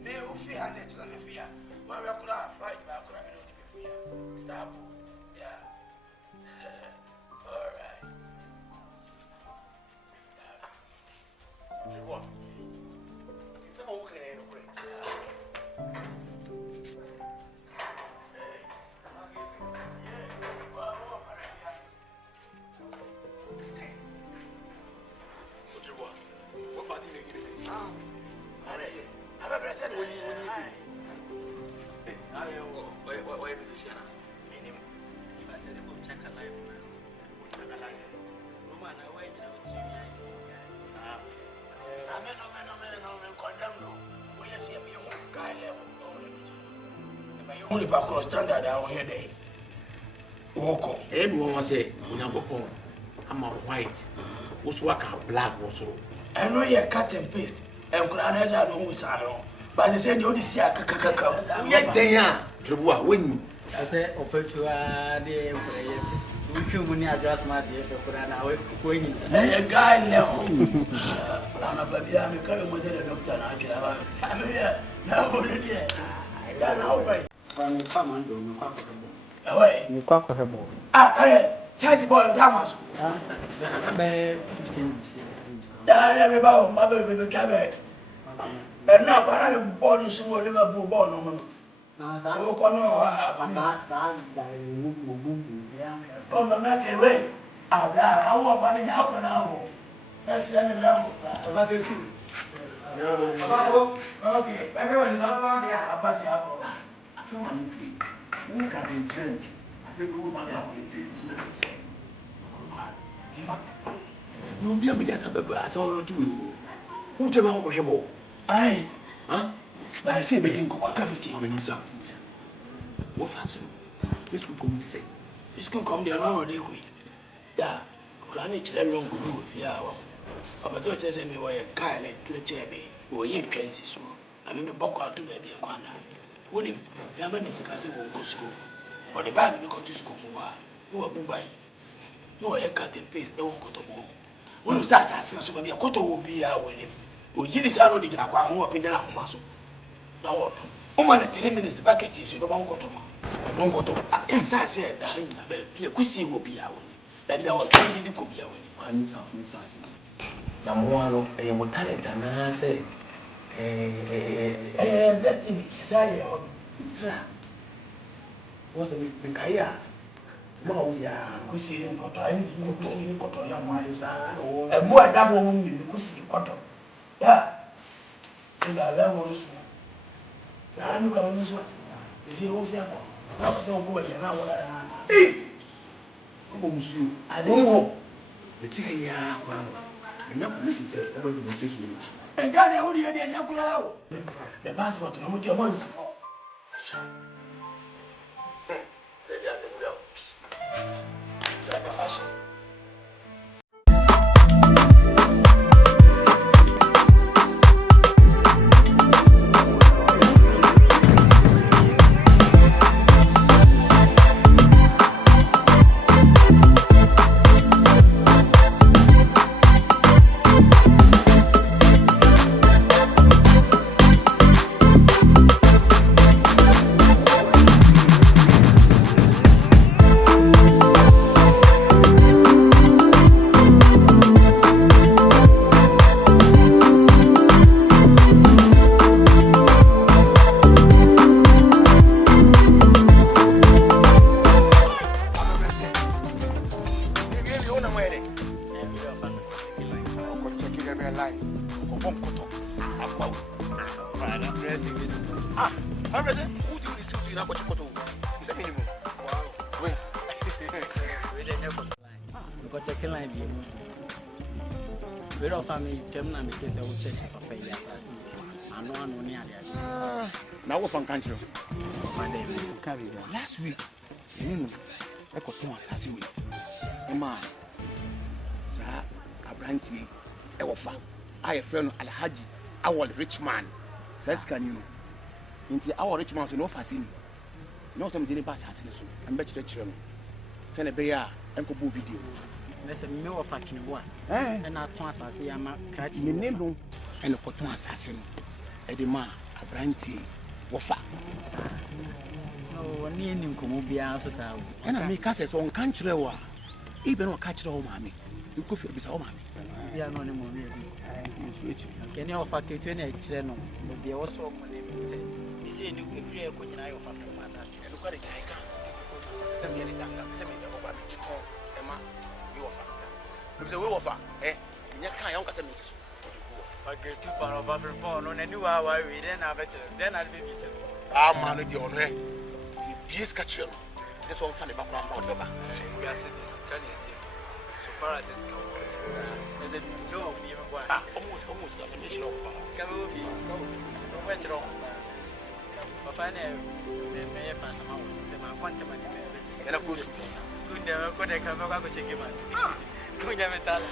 May you fear and let them fear. When we could have right back, stop. Yeah. All right. What? It's all okay. Only back standard out here day. Walk everyone say, I'm a white. Who's work black also. I know you're cut and paste. And Granders are no salon. But they said you only see a caca. Yet they are. Tribua win. I said, Okyere, the money address my dear, winning. A guy now. I'm a baby, I'm a current with the doctor. I'm here. Now, that's how way. Come on, do away. You quack her boy. Chassis boy, Thomas. 15. Everybody, mother with the cabinet. And now, I have born some more Liverpool born on. Oh, the man away. I want money half an hour. That's the end of the okay, everyone is not here. I'll pass you up. Look at the trend. I think we'll find out what it is. You'll be a medias of the saw you. Who tell me over here? Aye, huh? But I say, making go back everything on the south. What fast? This will come to say. This can come there already. Yeah, Granny Children will do with the hour. But what I say, me were a guy like the cherry, who ain't pensive. I mean, a book out to baby a corner. When him, the man is a cousin won't go to school. Or the bag will go to school. No, a boy. No, a cut and paste, no go to war. When Sasa so be a quarter will be out with him. Who is already a who up in the muscle. Now, woman, 3 minutes bucket is you don't go to. Don't go to. And Sasa said, darling, a pussy will be out. Then there will be the could be out. Now, a more talent, and I say, destiny, desire. What's a Kaya? Oh, yeah, we see him, but I didn't see him, but I am my and more double woman, we see cotton. Yeah, and I love us. I'm going to see who's there. I was so good, and I was I don't know. The thing, yeah, well, enough messages over the 6 minutes. And God, I only had a knuckle. The passport, no matter once. Sacrifice. Ah, I'm ready. Who do you see to Nako Chikoto? Is that minimum? Wow. Wait. We got a line. We don't family, Gemna, Mrs. Church, Papa, assassin. I know I'm only now we're from country. Last week, I got two assassin week. Emma, sir, a brandy, a wafa. I a friend Alhaji, our rich man. Says, can you? Into our rich man, no fascin. No, some didn't pass assassin. I'm better to children. Send a bear and go video. There's a mill of fucking one. And I toss I see I'm catching the name and a cotton assassin. Edema, a brandy, wafa. No, near Kumawood, so and I make us on country. Even or catch all mammy. You could feel beside mammy. We are no more. Can you offer to any channel? But they also they say you can free a coin of a assassin. Look at the China. Send me anything, send me the over. Emma, you offer. If the way offer, eh? You can't young as a miss. I get 2 pounds of phone on a new hour. We then have it. Then I'll be beaten. Ah, man, the honor. See, peace catch you. This one funny background about the back. We are saying this, can you? So far as it's come. And the door of even one. Almost got the mission of Come over here. No, went wrong. But finally, the mayor passed them out. The quantum and a good. Good, never could I come back to check him. Good, never tell him.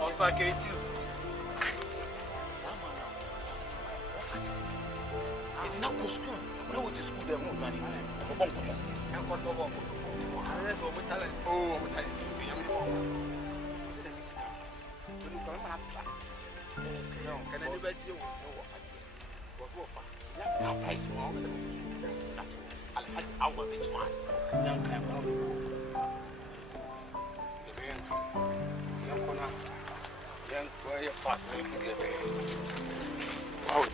I'll pack it too. It did not go school. I went to school there, no money. And what over? That's what we tell it. Oh, we tell it. Can anybody know what I did? Now, I see one of them. I'll have our rich man. Young Campbell. The man, young Connor, young boy, fast, make it get there. Wow.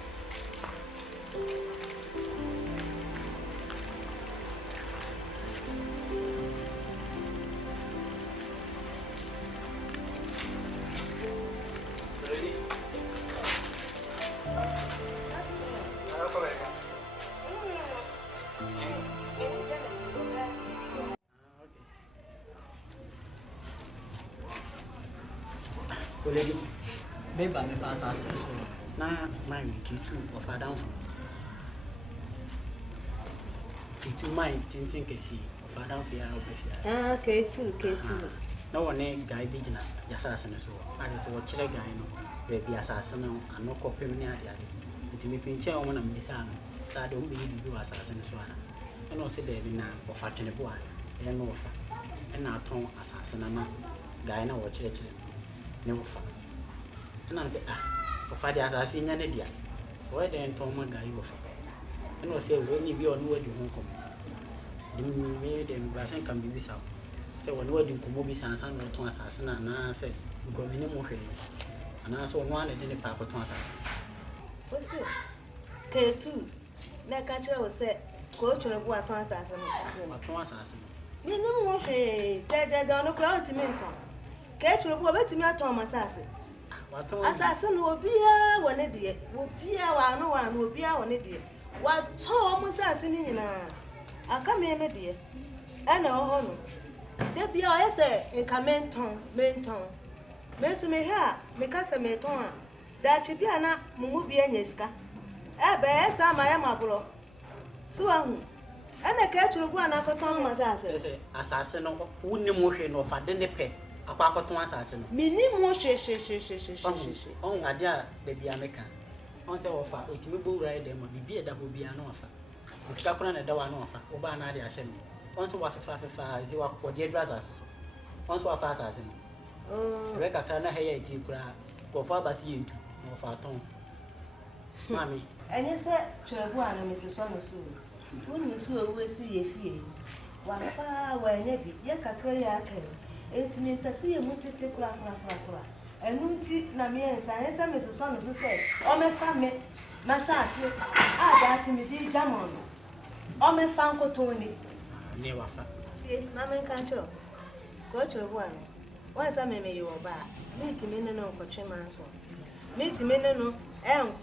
Lady, baby, I pass us. Now, mine, K2 of a down. K2 mine, Tintin Casey, of a down for your K2. No one guy Bijana, the assassin as well. I just watch a guy, baby assassin, and no copy me at the other. It may pinch a woman and Bissano, so I don't believe you assassin as well. And also, there be now of fucking a boy, and no offer. And now, Tom assassin, and guy now watch it. Never found. And I said, ah, for the assassin, and idiot. Why then Tom and guy offer? And I said, when you be on where you won't come. The maid and Bassan can be without. So when we're doing Kumawood and San to assassin, and I said, we got minimum. And I saw one and then a papa to assassin. What's it? K2. Like I was said, coach and a boy to assassin. To assassin. Minimum, dead on a crowd to mentor. Get to a bit me at Thomas Assassin. Assassin will be one idiot, will be our no one will be our idiot. What Tom assassin in I come here, my dear. And no honor. There be our essay in Camenton, Menton. Messu me here, because I may ton. That Chipiana, Mumubia Neska. Abbe, Sam, I am a bro. So, and I catch you one after Thomas Assassin, wouldn't motion of a dinner pet. A quack to assassin. Minimum, Oh, I dare the Biamica. On the offer, it will go right there, be a double be an offer. Since Capron and Dawan offer, Obana, the Ashanti. Once what as you are for dear dressers. Once what fast as him. Oh, Rebecca can I hear you cry. Go far by seeing to no far tongue. Mammy, and you said, Cherbuan and Mrs. Somersu. When Miss will see a fee. One far away, Nebby, Yaka Craya. It means to see a multi crack. And Nunti Namian Science and Mrs. Somersu said, oh, my family, Massassi, got to me, dear Jamon. Oh, my Fanco Tony. Never. Mamma can't tell. Go to one. Once I may you are bad. Meet me no coaching manso. Meet me no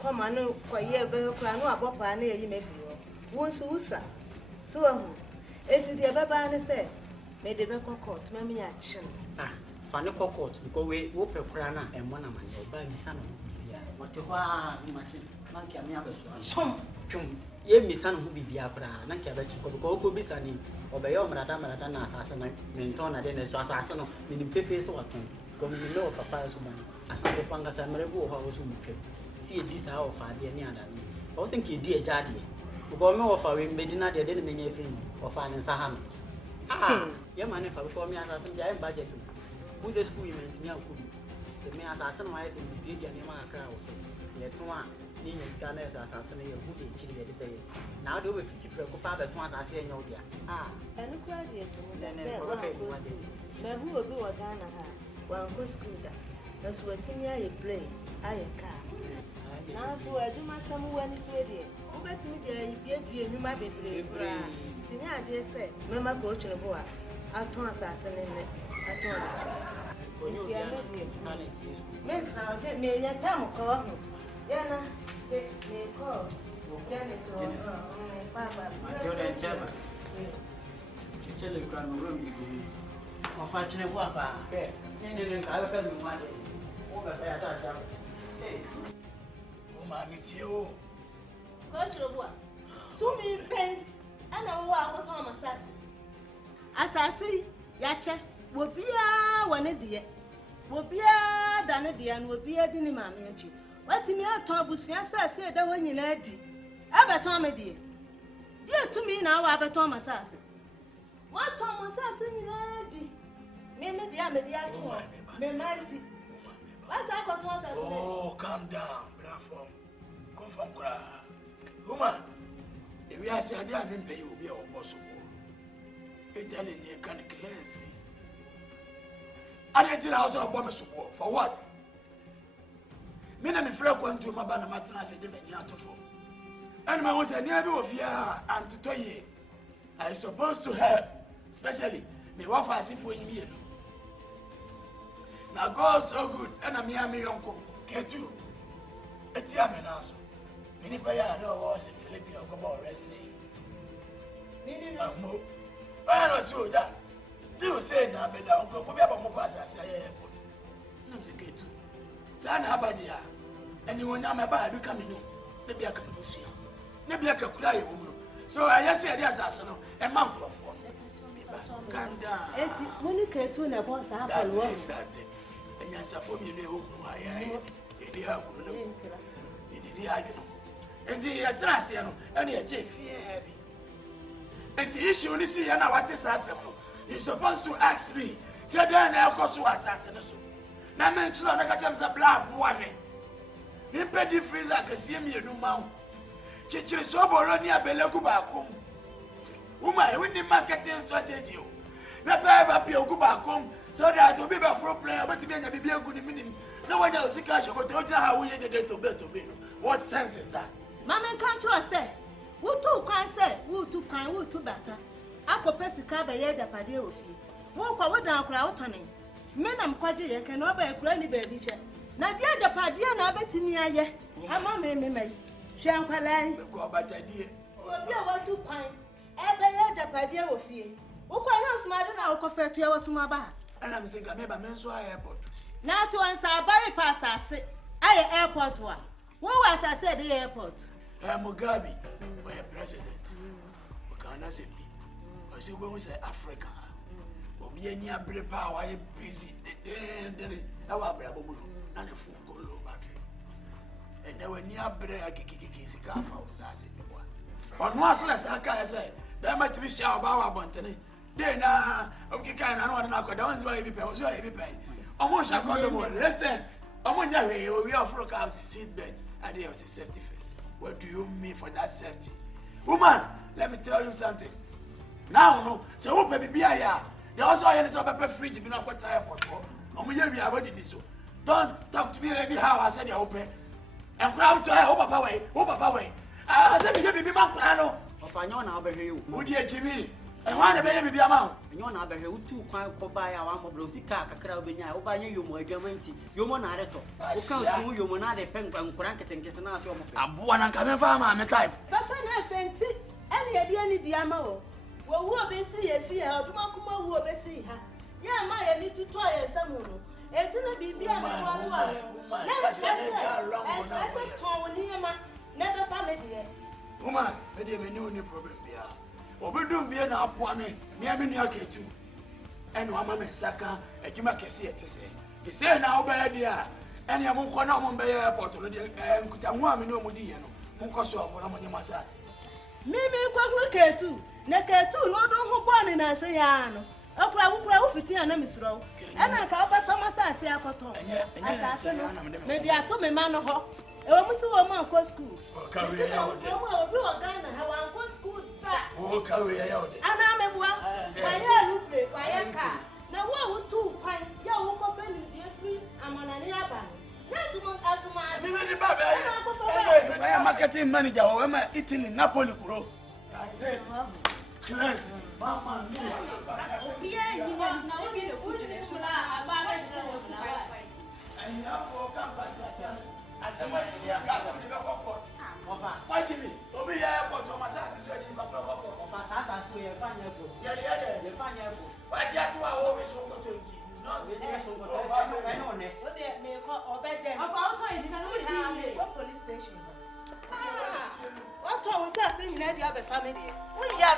come on, for ye be crown or bopper near you may feel. Once usa. So, it is the Baba and say, made the record court, mammy action. Ah, Fanny Court, because we whoop a crana and one of my by me son. What to machine, Monkey, I have a some. Ye mi son who be Biafra, Nanka, go be sunny, or by your Madame assassin, Mentona, then as assassin, meaning Pepe so what. Going low of a person, Asante Pangas and Marebo, how was whom see this hour of idea near that. I was thinking, dear Jaddy, who got more of our Medina, they didn't mean anything or finance a hand. Ah, your money for before me as a giant budget. Who's a school meant me? The me assassin wise in the Gideon Crowd. Yet one, Nina Scanners assassin, who did chili at the day. Now do with 50 preoccupied at once I say no, dear. Ah, and look at it. Then who will be what Ghana had? Well, go school that. That's what I play. I a car. Now, so I do my summer when it's ready. Who bet me there, you might be brave. Tina, dear, say, Mamma go to the boy. I'll turn assassin in it. I told you. Meant now, take me a time call. Yana, take me a call. Janet or Papa. Matilda and Gemma. Chili crown room. Unfortunately, what I can't do one day. Over there, as I say, hey, woman, it's you. Go to the work. 2 million pen, and I walk on my sass. As I see, Yacha will be a one idiot. Will be a done idiot and will be a dinner mammy. What me a tobus, yes, I said that when you need it. Abatom, dear. Dear to me now, Abatom assassin. What Thomas assassin? Maybe the Amelia told me, mighty. What's I got was? Oh, calm down, bravo. Come from Cra. Woman, if we are saying I didn't pay you, be all possible. Italian, you can cleanse me. I didn't also bomb a support. For what? Me and my friend went to my banner matnas and didn't to phone. And my was a near of here and to tell you. I supposed to help, especially me wife as if for him. Now God so good, and I'm here, uncle. Get you. It's your man also. Many pay I know was in Philippines about wrestling. I don't see that. Do say now, but uncle for me about Mopasa, say airport. No, it's a gate too. San Abadia, and you will not my bad becoming new. Maybe I can do so. Maybe I can cry. So I just said yes, I know, and Mount Prof. Calm down. When you get to the boss, that's it. And answer for me, it did and the Atrasiano, and the Jeff heavy. And the issue is see, and what is assassin. You're supposed to ask me, say, then I'll cost you assassination. Now, mention I got a black woman. Impedi freezer can see me a new mount. Chichi so boronia belegubakum. Woman, when the marketing strategy. Never ever be a gubakum, so that will be a pro player, but then you'll be a good minimum. No one else cash or to how we did to bet to be. What sense is that? Mamma can't trust say. Who too can say, who too kind, who too better. Apple Pessi Cabba yet a padia of you. Walk away down crowd on him. Men am quadri can obey a granny baby. Now, dear, the padia now betting me, I am me. Champagne, go by the idea. Be a one too kind. Ever yet a padia of you. Who quite not smart now, coffee to your smaba. And I'm thinking, maybe I'm so airport. Now to answer a bypass, I say, I airport one. What was I said the airport? Mugabe, my president. We cannot say me. I say, when we say Africa, we'll be any abri power, busy, then our bravo, and a full color battery. And then when near break, Kiki, Sikafa was asking me one. On once less, I can say, there might be shower about Bontani. Then, okay, kind of one knock down, so every penny was every penny. Almost I call them more. Listen, among that way, we offer a seat bed, and there was a safety first. What do you mean for that safety? Woman, let me tell you something. Now, no, so who baby here? They also have any sort of fridge, you know, what airport for. I'm here, we already did so. Don't talk to me anyhow, I said you're open. And grab to her, over away. I said, you be my plan. Of I know now, baby, you. Would you, Jimmy? I want to be a man. And you're not who two quite buy our Brosica, Carabina, or buy you more Germanti, you monareto. Who comes to you monade penguin, cranket and get an answer. I'm one and coming from my type. Any idea any diamo? Well, we'll be see a fear, or Makuma will be see her. Yeah, my need to toy as someone. It's not be a never family. Woman, I didn't know any problem here. Obedum be an up one, near me near K2. And one man, Saka, and you might see it to say. To say now, bad dear. And you won't come on by airport and could have 1 million Modiano, who cost you for Amani Massas. Mimi K2, Neka2, no don't one in Asayano. Okra fiti ana misro. Ana ka oba fama sa ase akoto. Maybe I told me man ho. E wo musi wo man ko school. O kawe ya ode. Obi o Ghana ha wan ko school ta. O kawe ya ode. Ana mebua. Wa ya luple, wa ya ka. Na wo tu kwan ya wo ko fe ni die free amona ni aba. Na asuma. Me ni baba. I am marketing manager. O am eating in Napoli kuro. I said Class, Mama, me. Yeah, you know be the food in so la aba and now for campus as a Marsuel casa de Boko. Why Jimmy? Obi airport to Masas is ready for Boko. Of we are fine airport. Yeah, the fine airport. Why do you always go to no, I know ne. What they may call obey them. Of our time, you know, police station. What was that saying in the other family? We are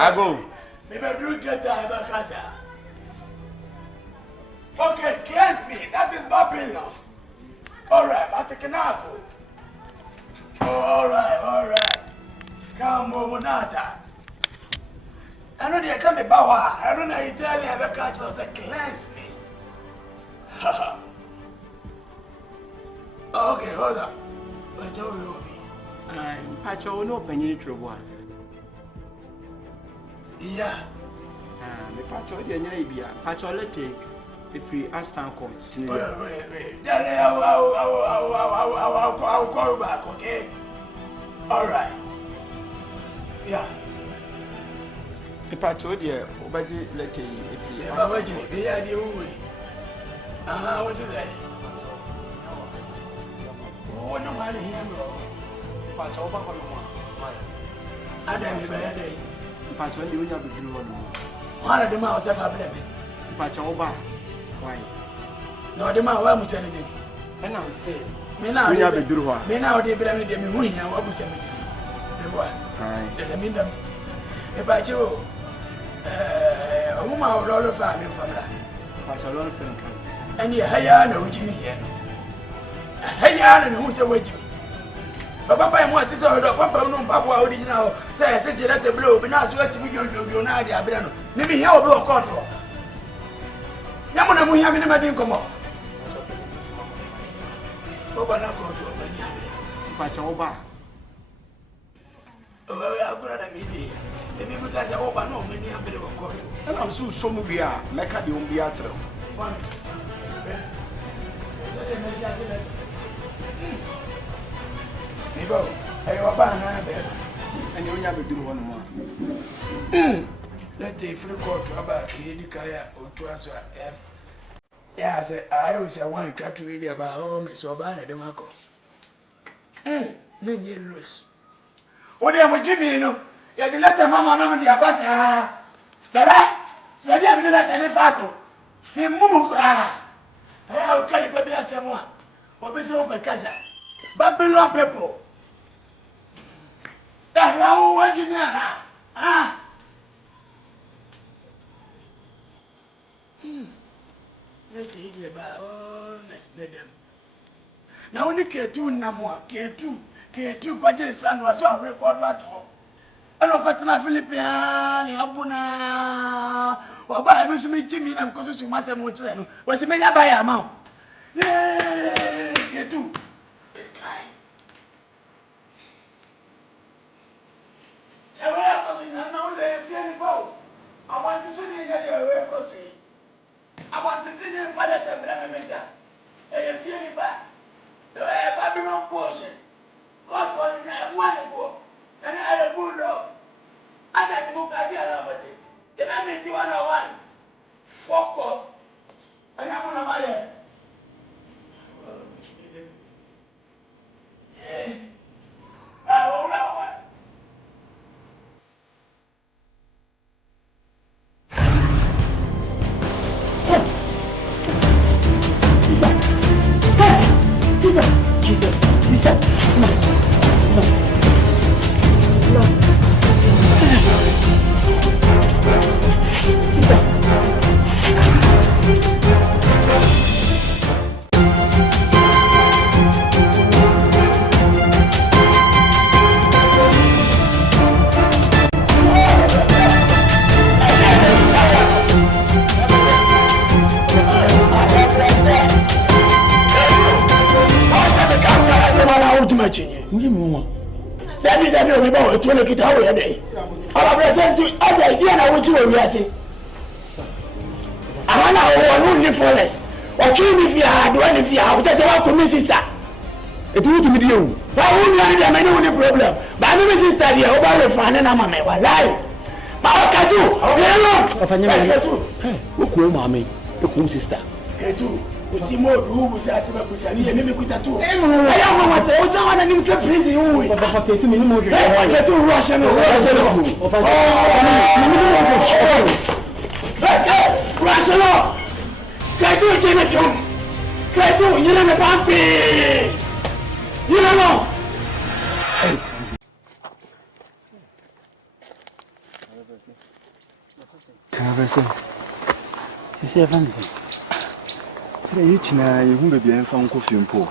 I go. Maybe I do get that casa. Okay, cleanse me. That is not big enough. Alright, I'll take an apple. Alright. Come on, Monata. I know they tell me Bawa. I don't know Italian ever catch us and cleanse me. Okay, hold on. But you will be. I'm Pacho no penny trouble. Yeah. The Pacho, the Navia, Pacho, let take if we ask town court. Wait. I'll call back, okay? Alright. Yeah. The Pacho, dear, Obadi, let take if we ask what's it? Oh, no money here, bro. Pacho, I don't know. Pacho, you have to do one of them was a problem. Pacho, why? No, the man was telling me. And I'll say, me now, you have to do what? Me now, they blame them. We have what was saying. Just a minute. If I do, a woman of all family from that. Pacho, all friend. And you hire no Jimmy here. Hey, Alan, who's a way Jimmy? Papa, I want to tell you that Papa, no Papa original, say I said you let a blow, but now you see me, you're not the Abrano. Maybe here will blow control. Yamana, we have never been come up. Papa, not control. Pacho, I'm going to be the people say, oh, but no, many have been of control. And I'm so we are, make a young beater. And you never do one more. Let's take free court to about Kaya or to us. Yeah, I always want to talk to you about home, so bad. The Marco. Many lose. What am I Jimmy? You know, you had to let the mamma know the Abasa. So I didn't let any battle. He moved. I will carry baby as someone. What is over Casa? Babylon people. That's how we engineer. Let's hear about all them. Now only K2 Namwa, K2, but the son was on record at all. I don't got to Philippine, Abuna. Oba no so me Jimmy na ko so ma se mo kire no. Wo se me ya ba ya ma. Get tu. I want to see you get your way for see. I want to see you for the temperament. Hey, you feel it back. The Babylon portion. God was wonderful. And I had a good dog. And I smoke as you love it. Then I make you 101. Fuck off. I am on a mother. I won't know what. Dabi omi ba wo tu le kita wo ye dey. Aba present ada idea na wo tu wo wiase. Ahana wo no ni forest. Okyere ni fi a do ni fi a wo tese wa ko mi sister. Etu wo tu mi die wo. Ba wo ni ani dey me no ni problem. Ba mi sister dey o ba re fa ne na ma me wallahi. Ba o ka tu. Ye lo. Ofanya me. Wo ko ma me. E ko sister. Etu Utimo dubu sasa bakusani ya mimi kutatu. Aya mama sasa utaona ni mse freeze huyu. Papa petu mimi mo vile. Eh, tu rush no. Let's go. Rush no. Kaitu chene tu. Kaitu yina na pampi. Yina no. Kavese. Sisi afanye. Hey, china you who be fan coffee mpo.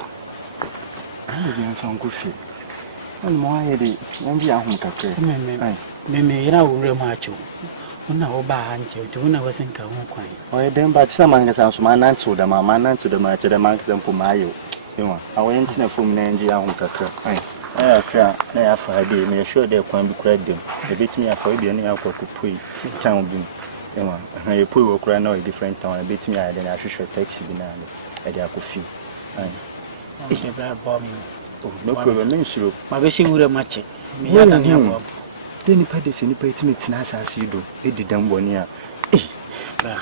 Be fan coffee. And mo ayede, ngi ahun kakre. Me ira wure macho. Una oba anje, tu una wasenka ho kwan. O dem ba tsa man ngasa so man Ntul da ma Ntul da ma che da man ksan ko mayo. Ewa, awen tina fom na ngi ahun kakre. Akra na ya fa de me sure de kwan bi kra dem. E betimi afa bi na ya kwa kupui. Town bi. Ewa, ye pui wo kra na different town. E betimi ya de na hwehwe taxi bi na e de akofi. E bra bomb. Oh, no problem, no issue. Ma be wure mache. Me ya dan ya bomb. Then nipa de se nipa itimi tina asase do. E di dan boni a. Bra.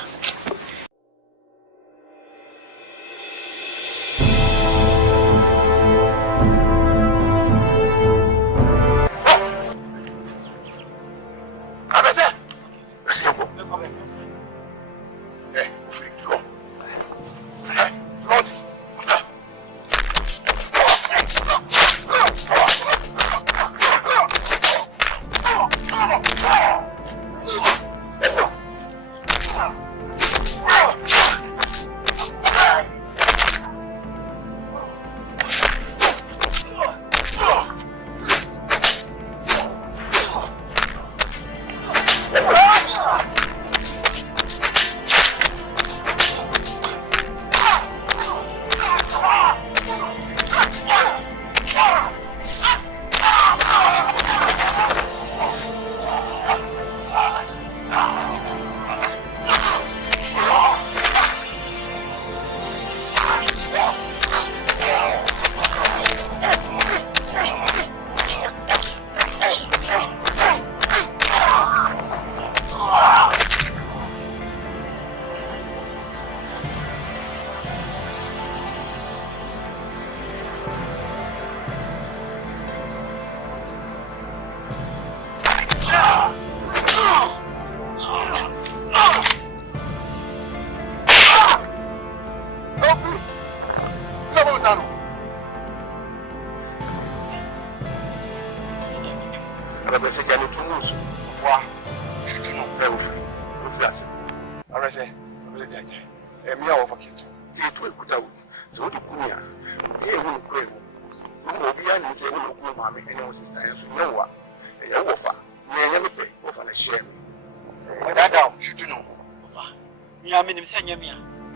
Ya me nim say nyame a.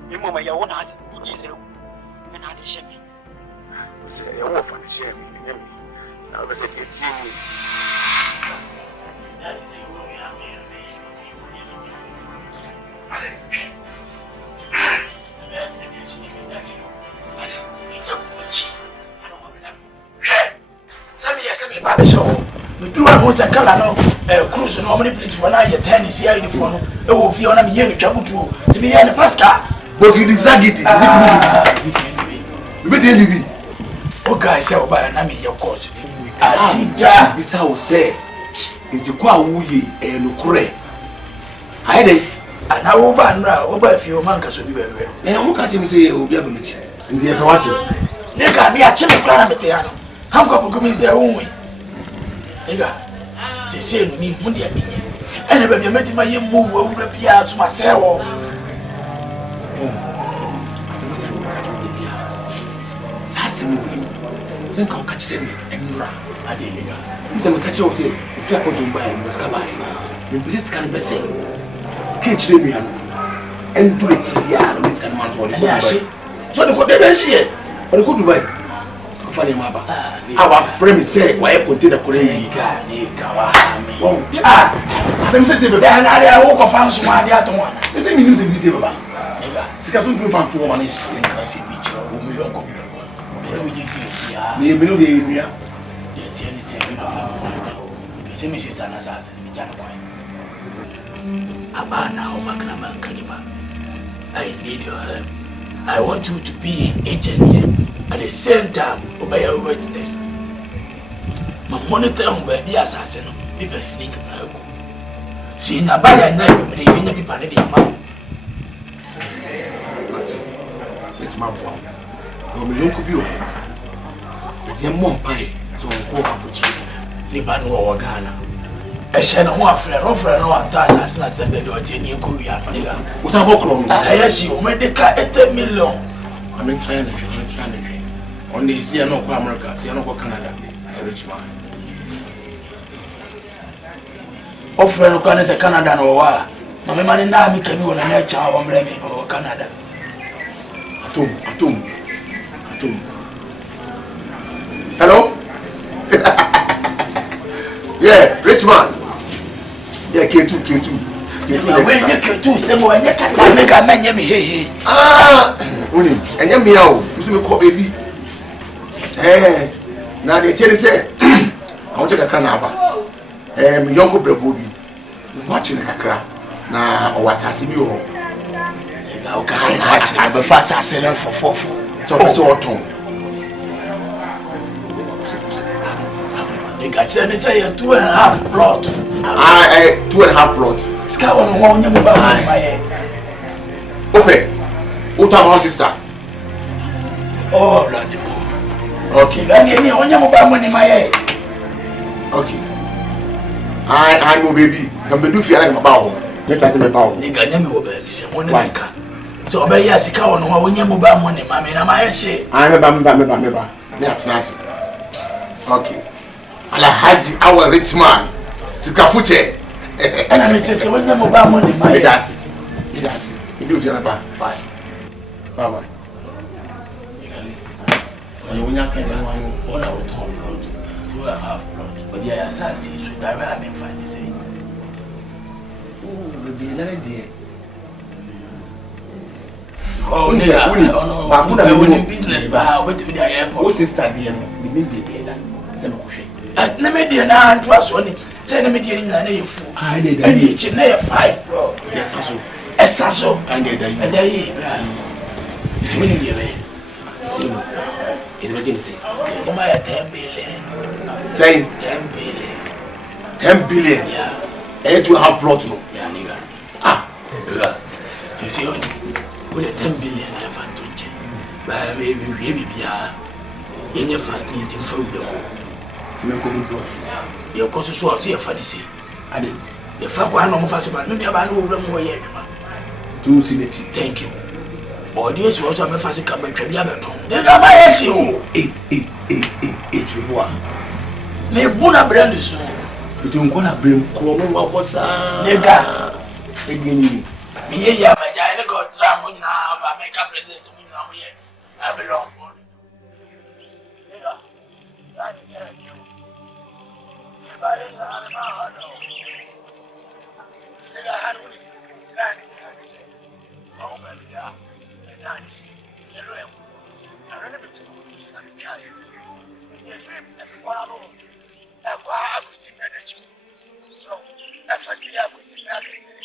Me mama ya wona ase udi say me na de hye me. Say ya wo fa hye me nyame. Na be say ke ti mu. That is you me a me. Ale. That's the best thing in that you. Ale, ni jabu chi. I don't want that. Sami baba show. Me do I want a color no cruise no many place for na ye tennis here in the phone. E wo fi ona me ye no twabutu. Ti me ye ne pasca. Bogidi zagidi. Beti ndibi. O guy say oba na me ye course. Atida bisa wo say. Nti kwa wuye no kure. Haide. Ana wo ba nra wo ba fi o man ka so bi bewe. Mo ka se mi say obi abamichi. Ndi e kwache. Ne ka mi a chime kura na mete ya no. Ham ko ko mi say wonwe. Ega. Se se no mi mu dia bi nye. Ene ba bi meti ma ye move wo ba bia so ma say wo. Asema ya ka cho de bia. Sa se mu ni. Sen ka ka chire mi enra ade lega. Mi se me ka che o say if you are going to buy me ska buy. Mi bi se ska ni be say. Ke chire mi an. Ntul ya no mi ska ni man so de ko buy. So de ko de be she. O de ko Dubai. Fani maba. Our friend say why container Korean nika wa me. Dem say be na area wo ko fan so ma dia to wana. Me say mi nim say bi say baba. Nika. Sika so tun fan to wana is. Nka say bi chiro wo me yon ko bi. Me no we get ya. Me no dey area. Dey tie ni say me no fa mo. Say me sister na sa say me jana boy. Abana o makna man kaniba. I need your help. I want you to be an agent. At the same time, obey a witness. My monitor on baby assassin, people sneak. See, now by a night, when they win the people, they demand. It's my fault. No, me don't be. It's your mom pie, so I'm going to put you. Liban or Ghana. I shall not friend, no friend, no assassin, not the baby or 10 year Korean. What's a book? I ask you, make the car 8 million. I'm trying to. On the sea, no America, see no Canada, a rich man. Offering no Canada no wa. My money now me can do on a child or Canada. Atum. Hello? Yeah, rich man. Yeah, K2. When you can do some more, you can say, make a man, hey. Uni, and you meow, you call baby. Now they tell you say, I want to get a canaba. My young Bobby, watching a crack. Now, or what's happening? Now, I have a fast assailant for 4. So, that's all tongue. They got to say a 2.5 plot. 2.5 plot. Scout on one young about my head. Okay, what our sister? Oh, Randy. Okay. Okay. I know baby. Can be do fear about. Let us about. Nigga, nyame wo baby say one nka. So obey ya sika wono ho wonye mobile money mama na ma yehye. I remember. Me atnasi. Okay. Alhaji our rich man. Sika fuche. And I just say wonye mobile money ma. It does. You do fear about. Bye. Bye. You will not pay one out of 2.5 plot. But the assassin should direct and find the same. Oh, be another day. Oh, no, business, but I'll wait to the airport. What's his study? We need the better. Some cushion. At Nemedia now, and trust one. Send me getting an A fool. I did a 5 plot. Yes, so. And a day. 20 years. Emergency. 10 billion. Say 10 billion. 10 billion. Yeah. 8.5 plot no. Yeah, nigga. Nigga. You see only with 10 billion I have to change. But maybe any fast meeting for them. Your course so see a funny say. I did. The fact one of us about me about no more yet. To see it. Thank you. Or this was a fast come by Trabiabeton. They got my issue. Me buna brand so. Between Kona brim, Koma was a nigga. Me ya, my giant try money now, but make a president to me now here. I belong for it. I tell you. If I didn't have a man, no. I had only I say, oh, baby, yeah. And I see. I don't know if it's not a guy. Yes, everyone alone. That's why I could see management. So, that's why I could see management.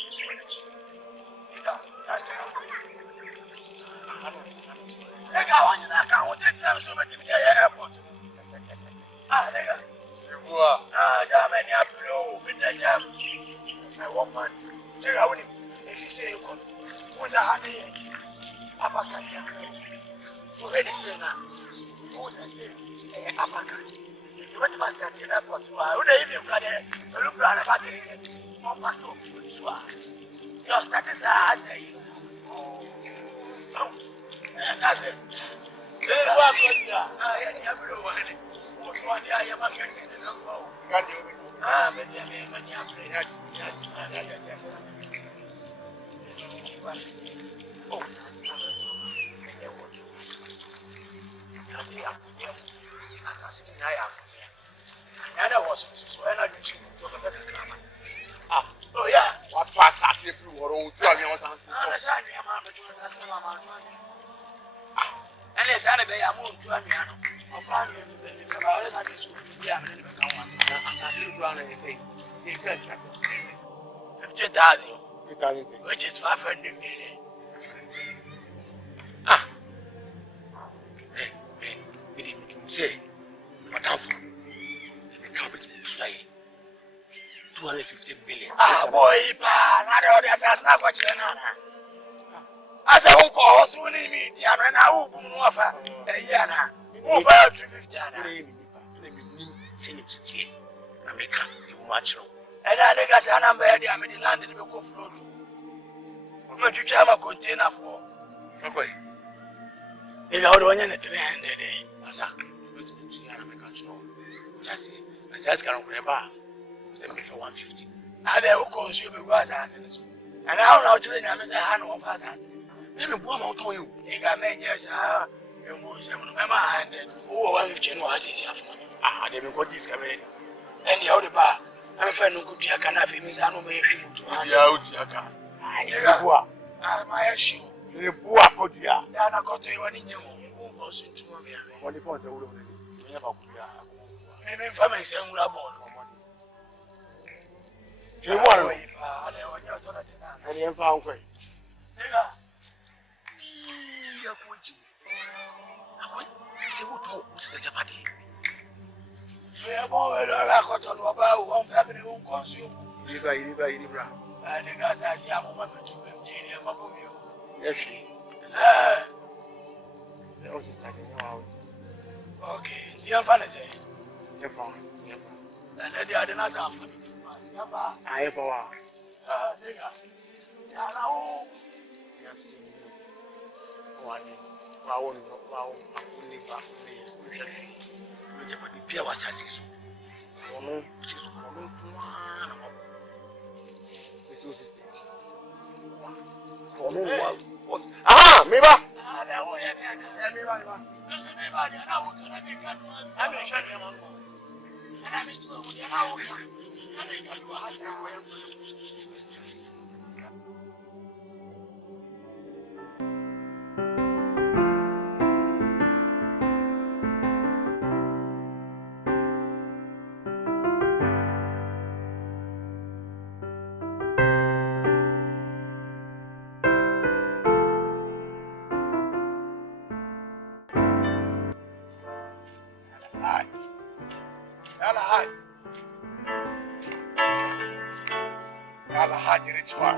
I want you to come and sit down so much in the airport. Ah, nigga. Jam any up below with the jam. I want man. Check out if you say you come. What's a honey? Papa can't tell me. You ready, sir? Who's that? Papa can't. You went to my stand in the airport. I would even got it. So look around about it. Papa can't. Your status, I say. And that's it. Very well, I never know what one day I am getting enough for. Ah, but I mean, when you are playing at oh, I see, I see, I have. And I was so when I did you to a better grammar. Ah, oh, yeah. What was I say through or old to me or something? I said, and yes, I may have moved to a piano. I'll find you about it. I just want to be a minute of assassin ground and say, you guys can say 50,000, which is 500 million. Ah, we didn't say, Madame, the carpet will try 250 million. Ah, boy, not all the assassin. As I won't call soon in me, and I will offer a yana over 350. Send him to tea. I make up the match. And I think as I'm ready, I'm in the land and go flow to. I'm going to jam a container for. Okay. If I would want 300 as I went to make a strong. Just as I can remember, send me for 150. I will consume a grass assassins. And now, now, children, I'm a hand of assassins. Let me boom out on you. You got many years, you must have my hand. Oh, I'm 15 what is your phone. Ah, they got this coming. And the other bar, I'm a friend who could check an affirmation to be out. My issue. You poor put ya. I got to you in your home for soon to me. What if I was a woman? Maybe family is a little more. You want me? I am found great. I who told Mr. Japadi? We are more about one family who consume. Libra. And the guys I see a woman to 15 years of you. Yes, she. The house is taking you out. Okay, the fantasy. You're fine. And then the other night after. I have a while. Yes. One. Wow, only back the Pia was assassin. Oh, no, she's one. This was his stage. What? Ah, maybe. Alhaji Richman.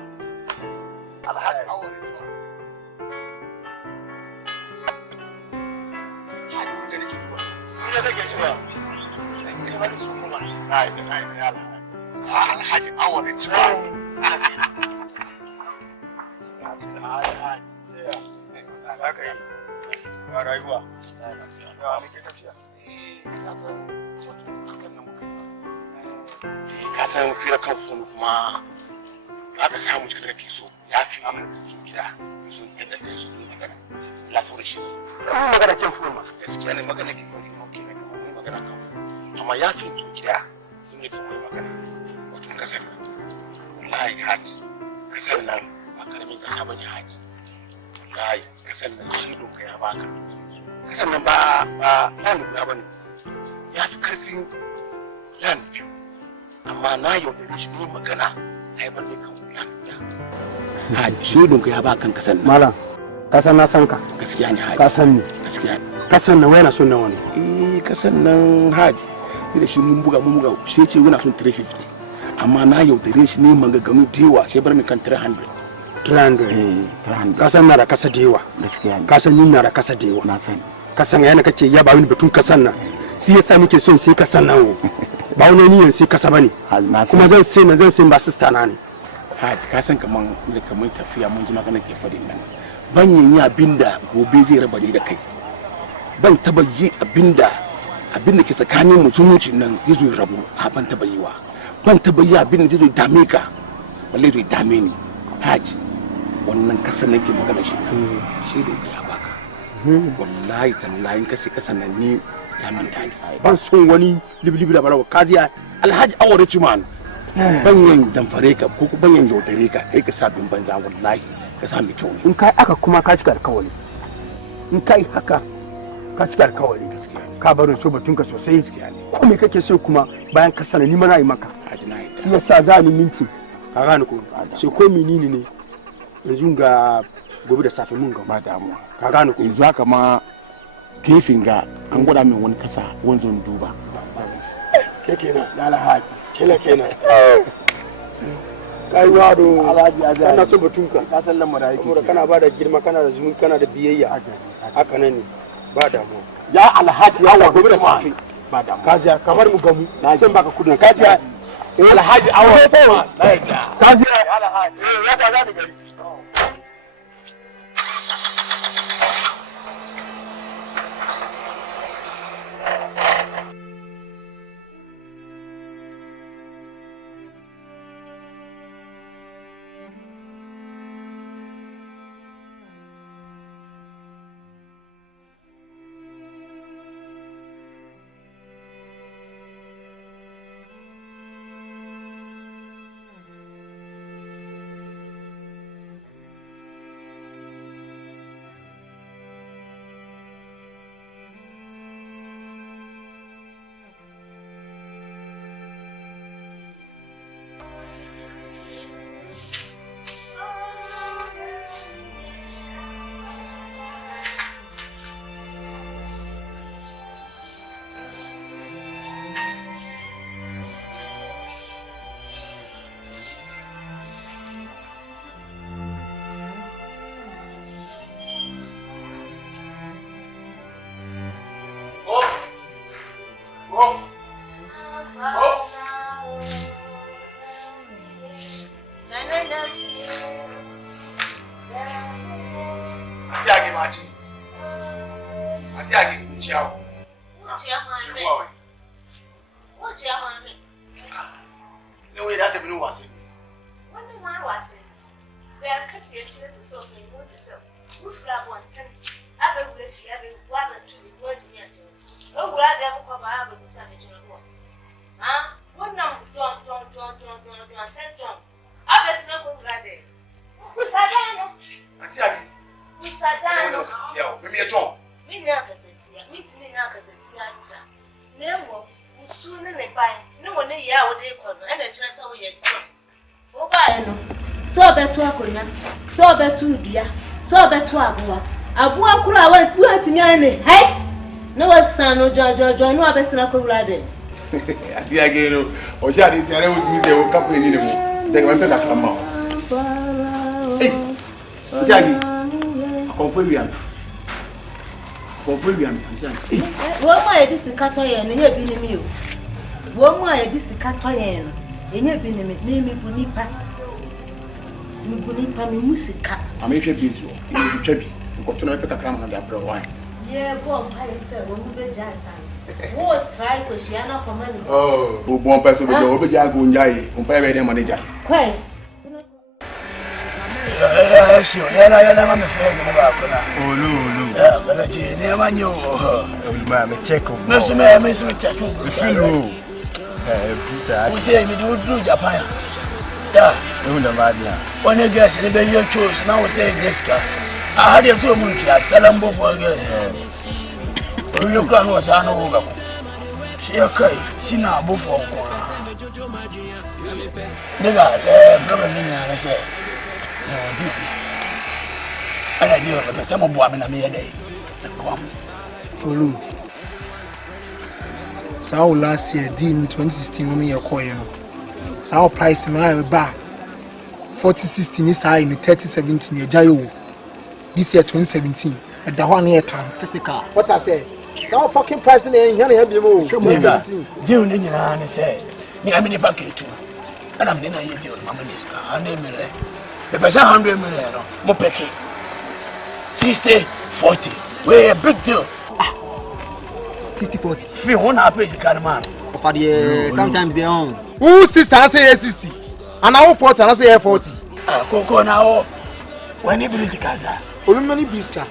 Alhaji Awo Richman. Alhaji Awo Richman. Kasan fira kan funu kuma aka samu cikin rake so ya fi su gida su yadda da su ne magana la sauran shi kuma magana kin fuma gaskiya ne magana kin fuma ke ne kuma magana kan amma ya fi su gida sun ne kuma magana wato kasar wallahi haji kasar nan ba karamin kasa bane haji wallahi kasar nan shi doka ya baka kasar nan ba land guda bane ya fi karfin land biyu amma na yaudare shi ne magana ai ban ne kan land guda haji shi doka ya baka kasar nan malam kasan na san ka gaskiya ne haji kasan ne gaskiya kasan nan wai na son nan wani kasan nan haji ni da shi mun buga shi ce yana son 350 amma na yaudare shi ne magaganu dewa sai bar mi kan 300 kasan na da kasa dewa gaskiya kasan nin na da kasa dewa na san kasan yana kake yaba mini batun kasan nan sai yasa muke son sai kasan nan ba wani niyan sai kasa bane kuma zan sai ba sister na ne haji kasan kaman tafiya mun ji magana ke fadin nan ban yin abinda gobe zai raba ni da kai ban taba yi abinda ke tsakanin mu zumunci nan zai zo rabu ban taba yi wa ban taba yi abinda zai zo dame ka balle zai dame ni haji wannan kasan nake magana shi da ya baka wallahi tallahi kasi kasan nan ni ya min dadi ban son wani libilibi da barawa kaziya alhaji awore ciman ban yin damfare ka ko ban yin yaudare ka kai ka sa bin banza wallahi ka sa mi kyau in kai aka kuma ka cika alkawari in kai haka ka cika alkawari gaskiya ka barin so batunka sosai gaskiya ko me kake so kuma bayan ka sana ni ma na yi maka sai yasa za ni minti ka gane ko sai ko menene ne yanzu ga gobe da safe mun ga ba damuwa ka gane ko yanzu haka ma kefin ga an gwada min wani kasa wanzon duba kenan lalahaji kenan kai wado sannan so batunka ka san lamara yake kuma kana ba da girma kana da zumun kana da biyayya haka nan ne ba damuwa ya alhaji awa gobe da safe ba damuwa kaziya kamar mu gamu sai baka kudin kaziya alhaji awa kaziya alhaji ya sa za ni gari Abua kura wa timi ane hai na wasano jojo no abesina ko wurade ati ageno o sha di tiare wo timi se wo kapo ni ne mo se ka pe ka kama eh jagi konfolian ati wo ma ye disi kato ye no ye bi ni mi o wo ma ye disi kato ye no enye bi ni mi bu nipa mi musika amehwe bi zo mi twa bi ko to na pe kakra ma na bro wine ye go pa ise wo mu be jasa wo try ko shi ana ko mani o bon pa so be o be ja go njai on pa be de manager kwai Sure, I'm a friend about that. But I never knew. Mamma, check on me. Check. We feel we say we do Japan. Yeah, no matter. When I guess the baby chose, now we say this guy. I had a so monkey, I tell them both for girls. You can was an over. She okay, see now before. Nigga, brother, I say, no, deep. And I do because some of women are mere day. Olu. So last year, in 2016, when you call you, so price in my bar 4016 is high in 3017 year Jayo. This year 2017 at the 1 year time. Physical. What I say? So fucking price in here, you have the move. 2017. Do you need to say? Me, I'm in the packet too. And I'm in a year old mamma. I name it. The person 100 million, more pecking. 60, 40. We're a big deal. 60, 40. Free one happy is kind of man. Sometimes they own. Who 60 I say 60. And I 40 and I say 40. Coco now. When you believe the casa. Only many biscuit.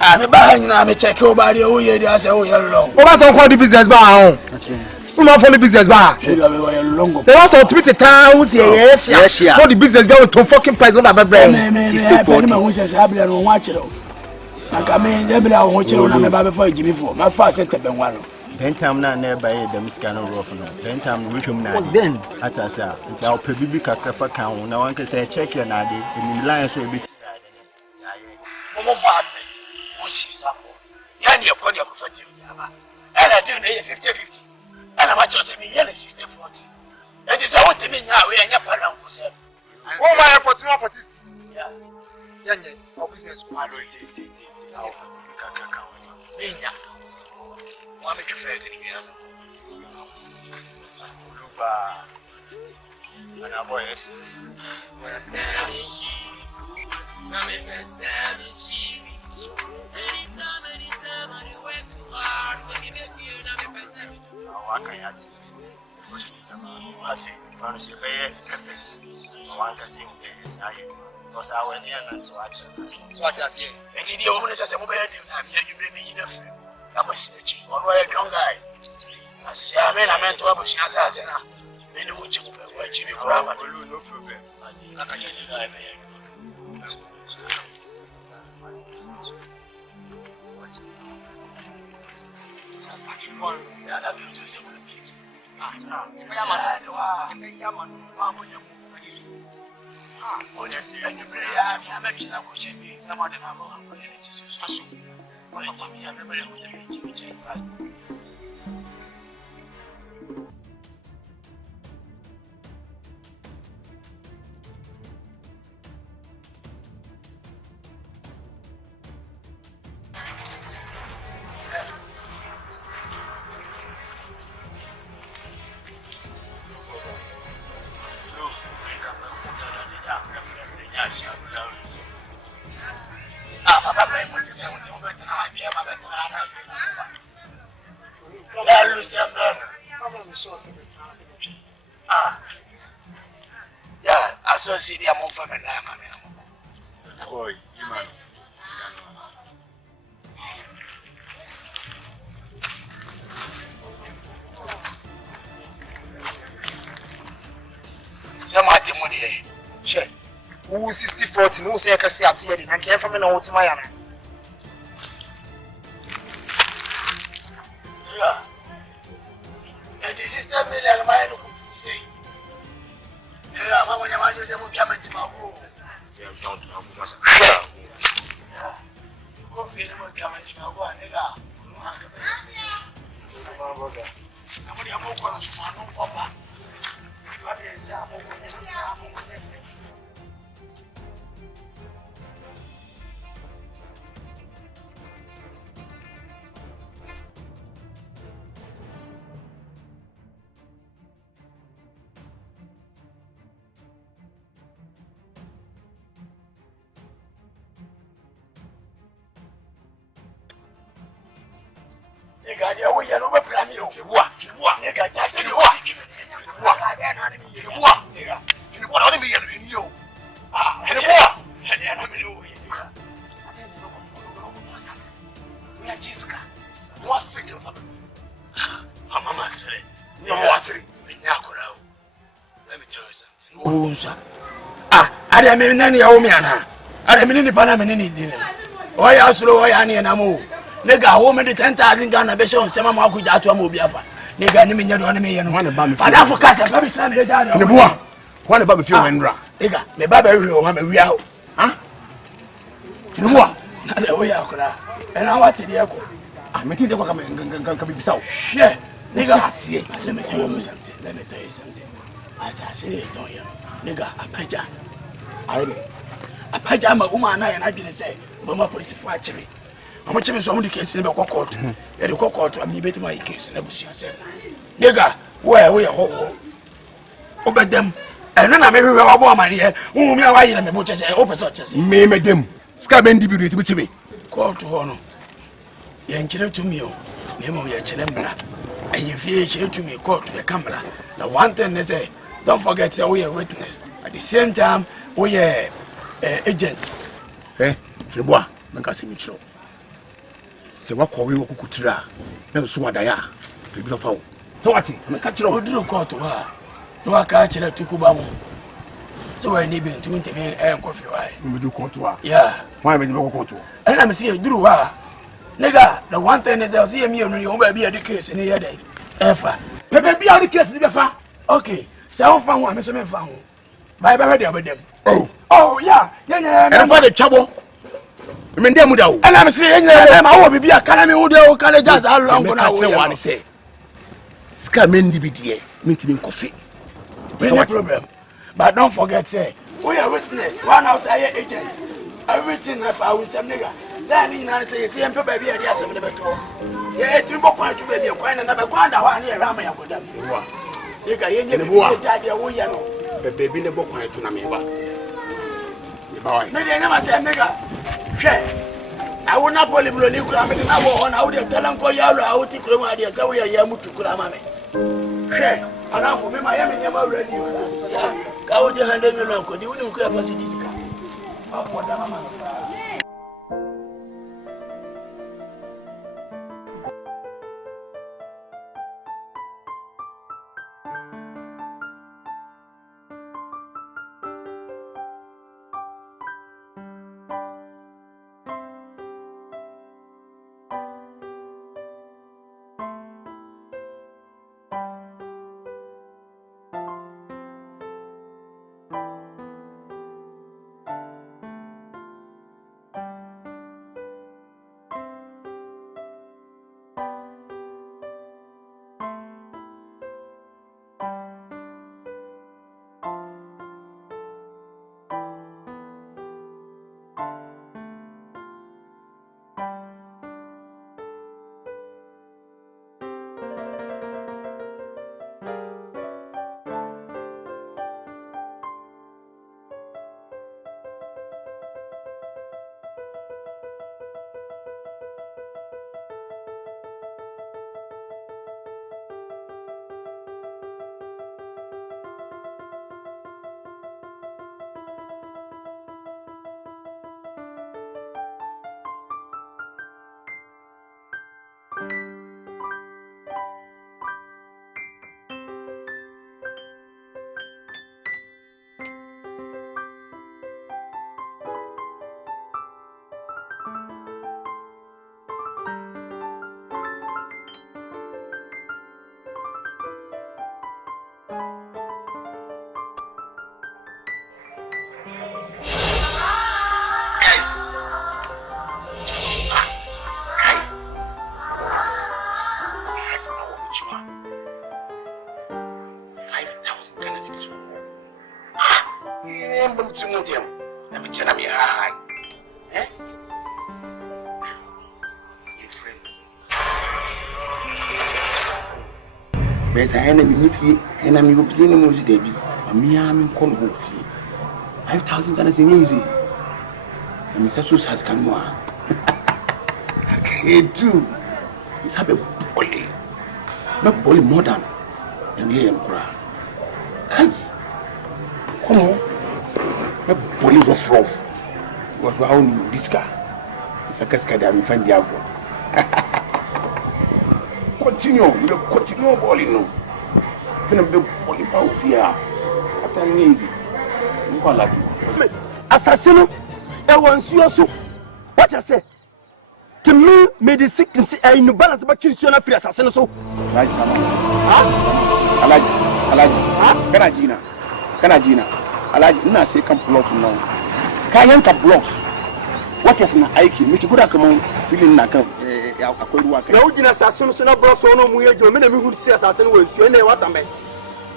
I'm a bang, I'm a check over the whole year. I say, oh, you're long. What was on the business bar? Who not for the business bar? There was a Twitter town who's here. Yes, yeah. What the business bar with fucking price on the brain. 60, 40. I mean, every hour watching on my before Jimmy for my first set up and one. Then time now nearby the Miscano Rough. Then time with him now. What's then? At us, it's our Pebibica Crafa count. Now one can say, check your nadi, and in Lions will be. Yanni, a corner of 40. And I do 50-50. And I'm just a million 60-40. And it's all to me now, we are not around. Oh, my 41 for this. Yeah. Yeah, our business. Nina, want me to fair again? And our boys. Because I went here and so I so what I say. And the woman says, I'm here, you bring me in a film. I'm a snitch, or a young guy. I say, I meant to have a chance as enough. Then you would Jimmy Grandma, no problem. I can just die. Yeah, I saw see the amount for me now. Boy, you man. Somebody money. Che. Who 60-40? No say I can see at here. I can't from no to my ana. Yeah. And this is the middle of my look. Say. Yeah, Mama, you want to say we come into my home. Yeah, don't know what's up. Yeah. You go feel we come into my home, nigga. Nobody am going to man no papa. Papa is am going to nigga, there we are no plan you. What? Nigga, just what? What? I don't know. What? Nigga. What are you? Ah, and what? wonsa ah ade me nani ya wo me ana ade me ni pa na me ni din o ya suro o ya ne na mo nigga wo me de 10,000 Ghana be show nsema ma akugya ato am obi afa nigga ni me nya do ne me ye no ada fo kasa pa bi tsan de ja ne bua wane ba me fi wenra nigga me ba ba hwe o ma me wi aho ha ne bua na de o ya kura e na wati de ko ah me tin de ko ka bi bisaw she nigga let me tell you something asase don't you nigga apaja ayene apaja ma uma na ya na dwene say mama police fo achebe amo chebe so amo de case ne be kokot e de kokot am ni betima yi case na busu asem nigga we ya ho obedem eno na me hwe wa bo amane e wo mi awa yi na me bo chese o person chese me medem ska me ndi bi tibi court ho no ye nkire to mi o na mo ye kire mbra ayi fie kire to mi court ye camera na one thing they say don't forget say we are witness at the same time we are agent Treboa menka se mi chiro se wakowe wokukutira na so wadaya bibi fa wo so wati menka chiro oduro court wa no aka kire tukuba mo so we ni bintu ntebe enkofi wa mi do court wa yeah why me do court wa and am see duro wa nigga the one thing is say me no you ba bi the case ni ye dey efa pepe bi a the case ni be fa okay say on fa ho am so me fa ho bye bye ready abedem oh yeah and for the trouble me ndem da wo and am say ma wo bibia kana me wo de wo kana just how long na wo ya say ska me ndi bi de me ti me coffee no problem but don't forget say we are witness one outside agent everything if I will say nigga then you know say see empe baby e dey asem ne beto ye ti bo kwan tu baby kwan na be kwan da wa na e rama ya godam wa nigga ye nye bi jade wo ye no baby ne bo kwan tu na me ba ye ba wa no dey nyama say nigga hwe I will not poly blow ni kura me na wo on how dey talanko ya lo how ti kura ma dey say wo ya mutu kura ma me hwe ana fo me ma ya me nyama ready ya ka wo je hande me lo ko di woni ko ya fa su disika apo da mama Besa ena mi fie ena mi obzi ni mo zi debi amia mi nko no fie 5,000 Ghana se easy mi sa so has kan mo a edu isa be boli modern and here nkura kai komo me boli rough was wa oni diska isa kaska da mi fandi agbo continue balling no finna be balling power fear after easy call like assassin e won suoso what you say to me made the sickness and no balance about you na free assassin so right alaji kana jina alaji ina sai kan plot now kayan ka blocks what is na aiki miki guda kaman filin na kan akwai ruwa kai yau jina assassin so na bro so no mu yejo me na mi hu si assassin we nsuo na what am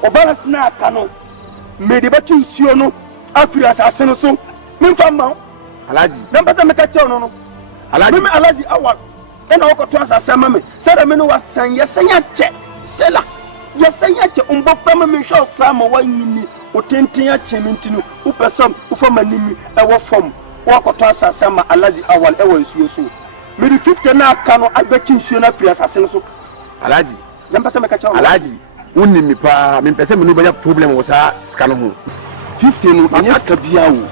o balance na kanu made the bakin nsuo no afiri assassin so me fa ma alaji na bata me ka che no alaji me alaji awal ena wokoto assassin ma me sada me no wasan yesanya che tela yesanya che umbo fama me sho sama wanyini otenten ya chemintinu upesam ufamanimi ewo fom wokoto assassin ma alaji awal ewo nsuo so me di 50 na aka no abeki nsuo na afiri assassin so alaji na bata me ka che alaji wonni mi pa me pese me no banya problem wo sa ska no ho 50 no anya ska bia wo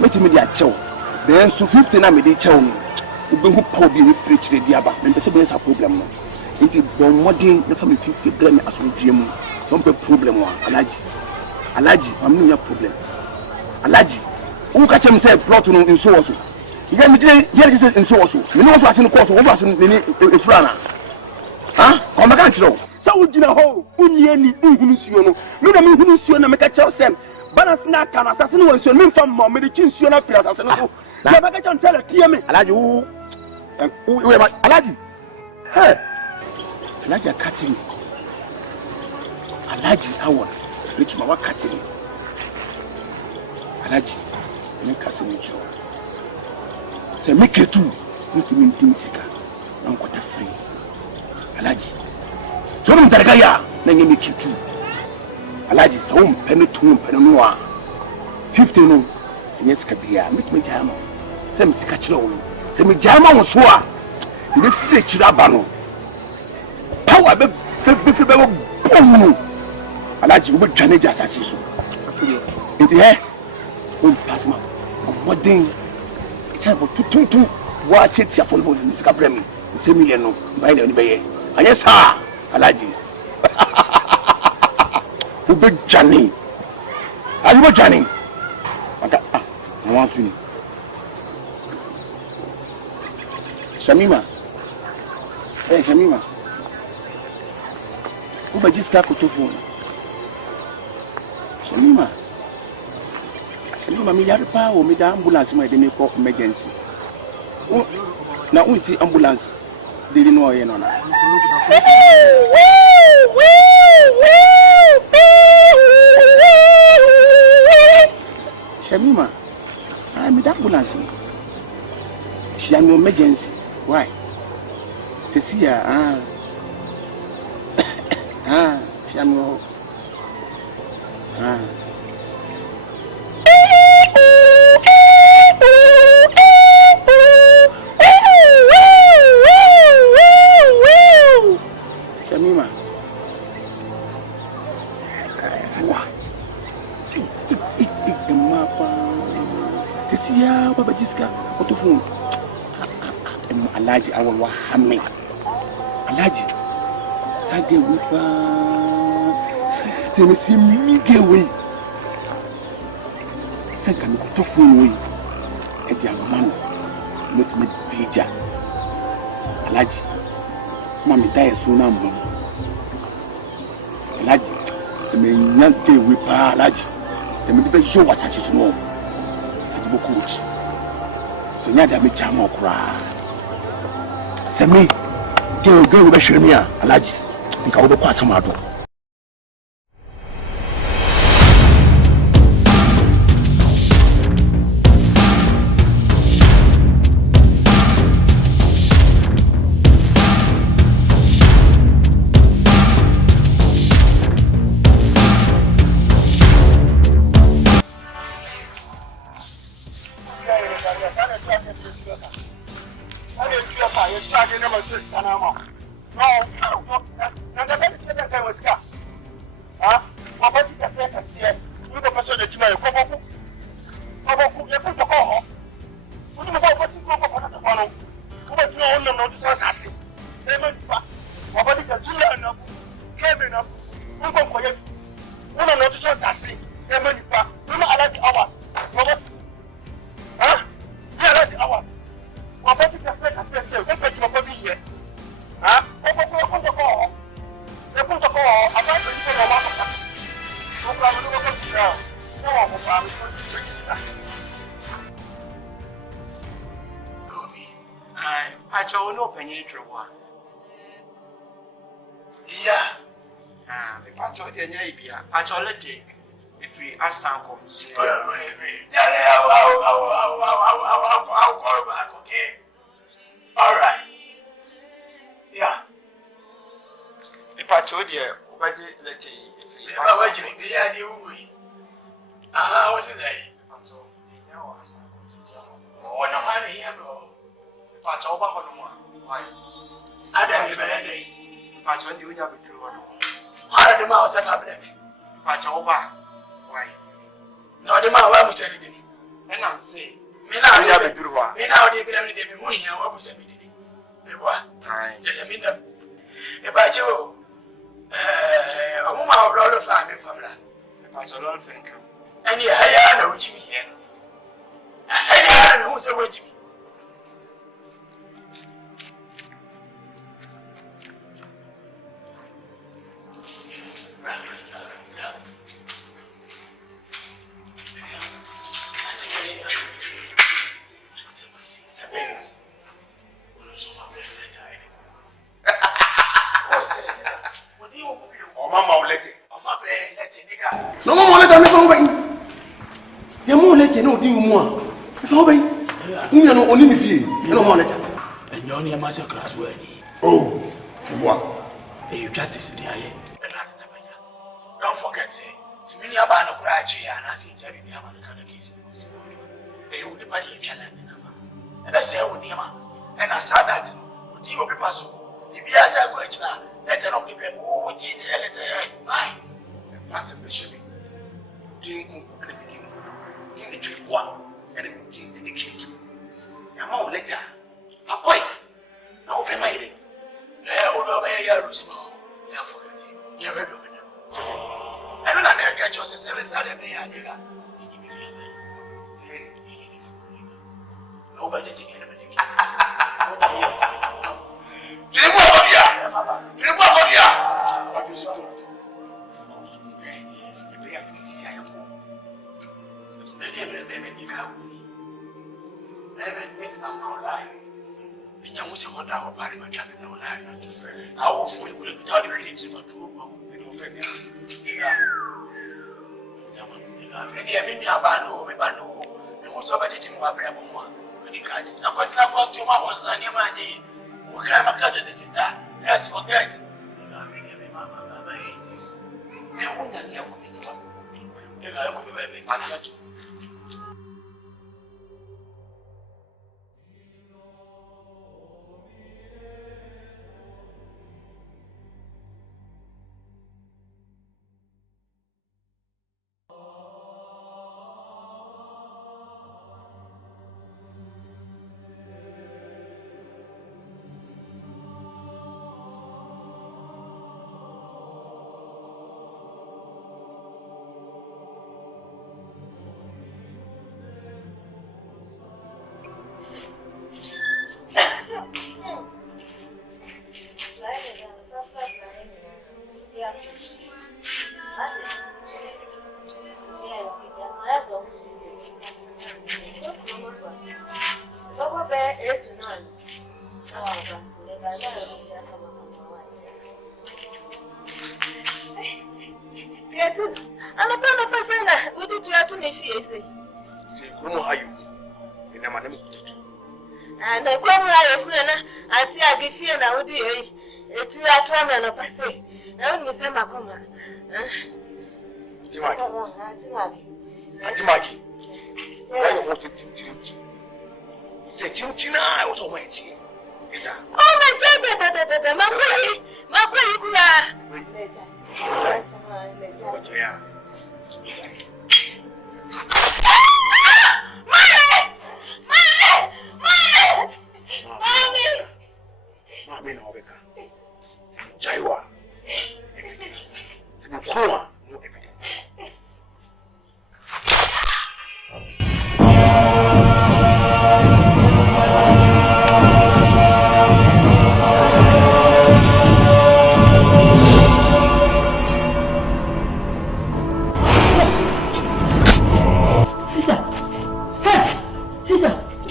metimi di achew then so 50 na me di chew no ubehu pa obi ni free chire di aba me pese be sa problem no nti bon modern na fa me 50 gram asomdue mu so be problem wa alaji am no problem alaji wo ka chem say plot no nso wo so ye me dire ye say nso wo so me no wo so asen court wo so asen ni efura na ha ko ma kan chiro sa ujina ho unyeni nhunu suo no me na me hunu suo na me ka chew sem balance na aka no assassin won suo me mfa mo me de chin suo na free assassin so ya ba ka chew tell tie me alaji we ma alaji hey alaji akatiri alaji awon which ma wakatiri alaji me kasini jo se me ketu ntimi ntimisika na nkota free alaji so no darga ya na nyemi ketu alaji so mpene tu mpene no a 50 no nyes ka bia mitme jama se msika kire wo se me jama wo so a ne fire kire aba no power be boom alaji wo dwane ja asase so nti he o pasma modern cha bo tutuntu wa chetia fo no sika bremi 10 million no bai na ni beye ayesa alaji ube jani ayibo jani aka na wan fini Shamima ube jiska kutofu Shamima mi yar pa o mi da ambulance ma de me ko emergency na unti ambulance de no ye no na Shamima mi da ambulance she am emergency why Cecilia she am Shamima Cecilia baba jiska otofu alaji awon wa hamme alaji sage wipa temi si mi gewe sanga mi otofu we e di amano let me bija alaji mami dai so na mo alaji se me nyanke wipa alaji temi be jo wasasi so no adibo coach so nyada me chama okura Semi, go be shirmia, alaji. Nka wo be kwa samado. Una no to sasi, e manipa, una alaji awa. I don't know penny trouble. Yeah. The patch of the Navia, patch all it take if we ask our courts. I'll go back, okay? All right. Yeah. The patch of the budget, let's see if we are watching the idea. What's it say? I'm so now ask our courts. Oh, no money here, no. Patch over on one. Why? I don't even patch on the window. How the mouse have happened? Patch over. Why? No, the mouse was saying, and I'm saying, me now, you have a good one. Me now, they be moving here. What was saying? The boy, just a minute. If I show a woman or all of family from that, the patch all think. And you hire no Jimmy here. I don't know who's a Jimmy. No more let me from Bain. You more let no do more. If I obey, you know only if you no more letter. And you're near master class where oh, what? You got this in the eye. Don't forget, say, Simini Abano Crachi and I see Jerry Yaman case. They would buy a challenge. And I say, and I saw that. Would you be puzzled? If you ask a question, let her only be more with the letter. Mine. Fasten the shilling. Dingo and a meeting. In the drink one and a meeting in the kitchen. Now, later. For quite. No, for my day. I would obey your Rosemont. You forget it. You're ready over there. I don't know America just a 7 Saturday. Nigga. Nobody taking anything. Get him over here! Get him over here! What is it? Let's forget.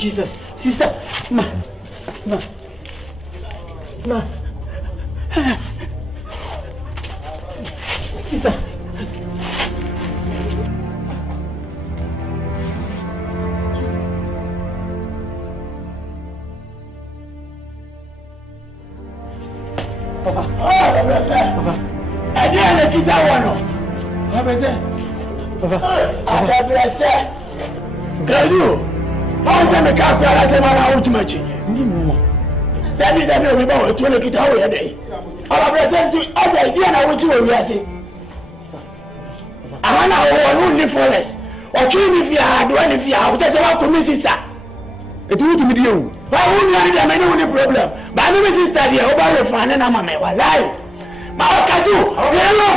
Jesus. Sister. Ma. Sister. Papa. Papa. I didn't get that one. Papa. Can you? How is that? I said, I'm out too much. Daddy, we bought 20 guitar a day. I present to other idea. I want you to see. I want only for us. Or kill if you are doing if you are. That's about my sister. It would be you. Why wouldn't you have any problem? But I know my sister here over your fan and I'm a man. Why? Maokatu, hello.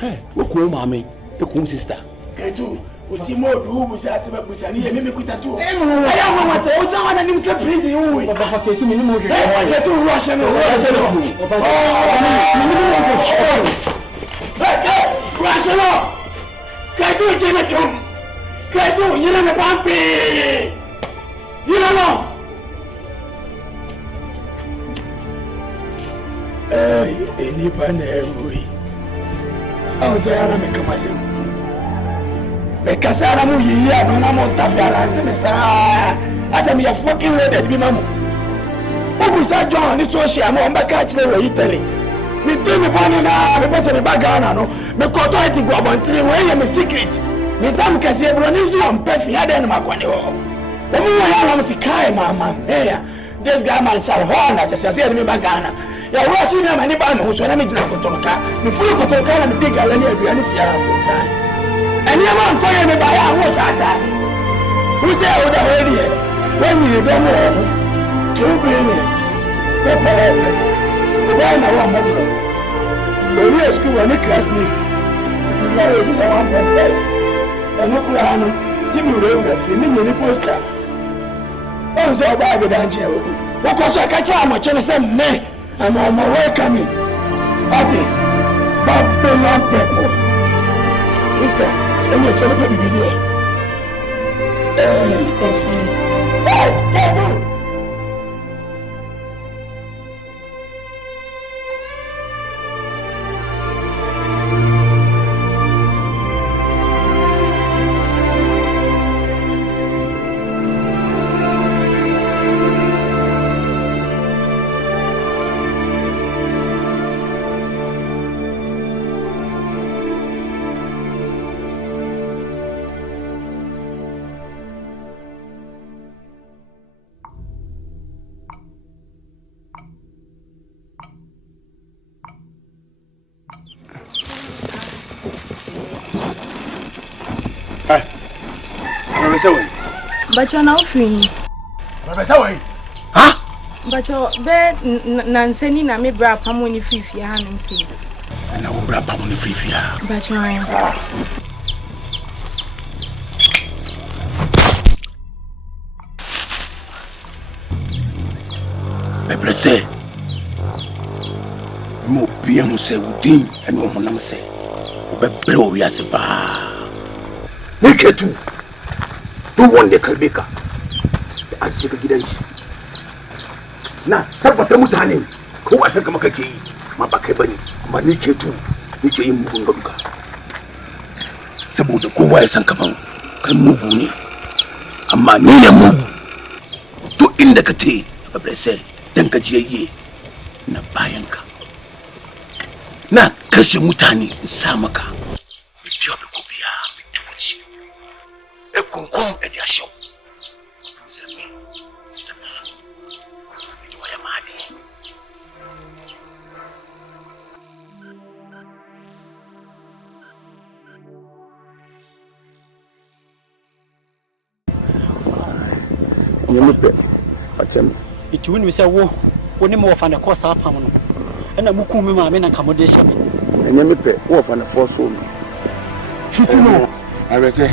Hey, who call mommy? The cool sister. Ketu, Utimo, who was asking about Busani, and Mimi Kutatu. I am one say, what's on an instant prison? You have to minimum. Get to Russian. Russian. Ketu, Jenna. Ketu, you know, Bumpy. You don't know. Any pan every. I was there, I'm a commission. Because I'm a year, no more Tafialas, as I'm your fucking ready, be mamma. Who was that John? It's so she, I'm on back at Italy. We do me one and a person in Bagano, because I think we're about 3 way and a secret. Madame Cassiabron is on Peffy, I don't know what the more I am a Kai, mamma. Here, this guy man shall horn at us, I said, me Bagana. You're watching them and anybody who's when I'm in Kotoka, before Kotoka and the big Alani of the Fiaras. And you won't call me by our watch at that. Who said I would have heard it? When you don't know, 2 billion. Why now, one husband? When we are school and a classmate, if you know this, I want to say, and look around, give me the feeling in the poster. Oh, so bad with Angel. What was I catch out much and say, me? I'm on my way coming. Ati, Babylon people. Mister, let me show you the video. Hey, But you're not free. Huh? But your bed Nanseni na me bra pamoni fifi hanum see. And I will bra pamoni fifi. But you're Pepe say, mo bien say udin and wo monam say. Obebre o wiase ba. Neketu. Don't want the Kalbeka. I check a gidan. Na sabata mutane ko a saka maka ke ma ba kai bane amma ni ke tu nike yin mugun gaduka saboda kowa ya san kaman kai mugu ne amma ni ne mugu to inda ka te ba sai dan ka jiyayye na bayanka na kashe mutane in sa maka biyo da gobiya bituci e kunkun e dia show sami sabsu bido ya madi nyemupe atem it win we say wo woni mo fa na course apam no na muku me ma me na kamode hye me nyemupe wo fa na for so shutu no I will say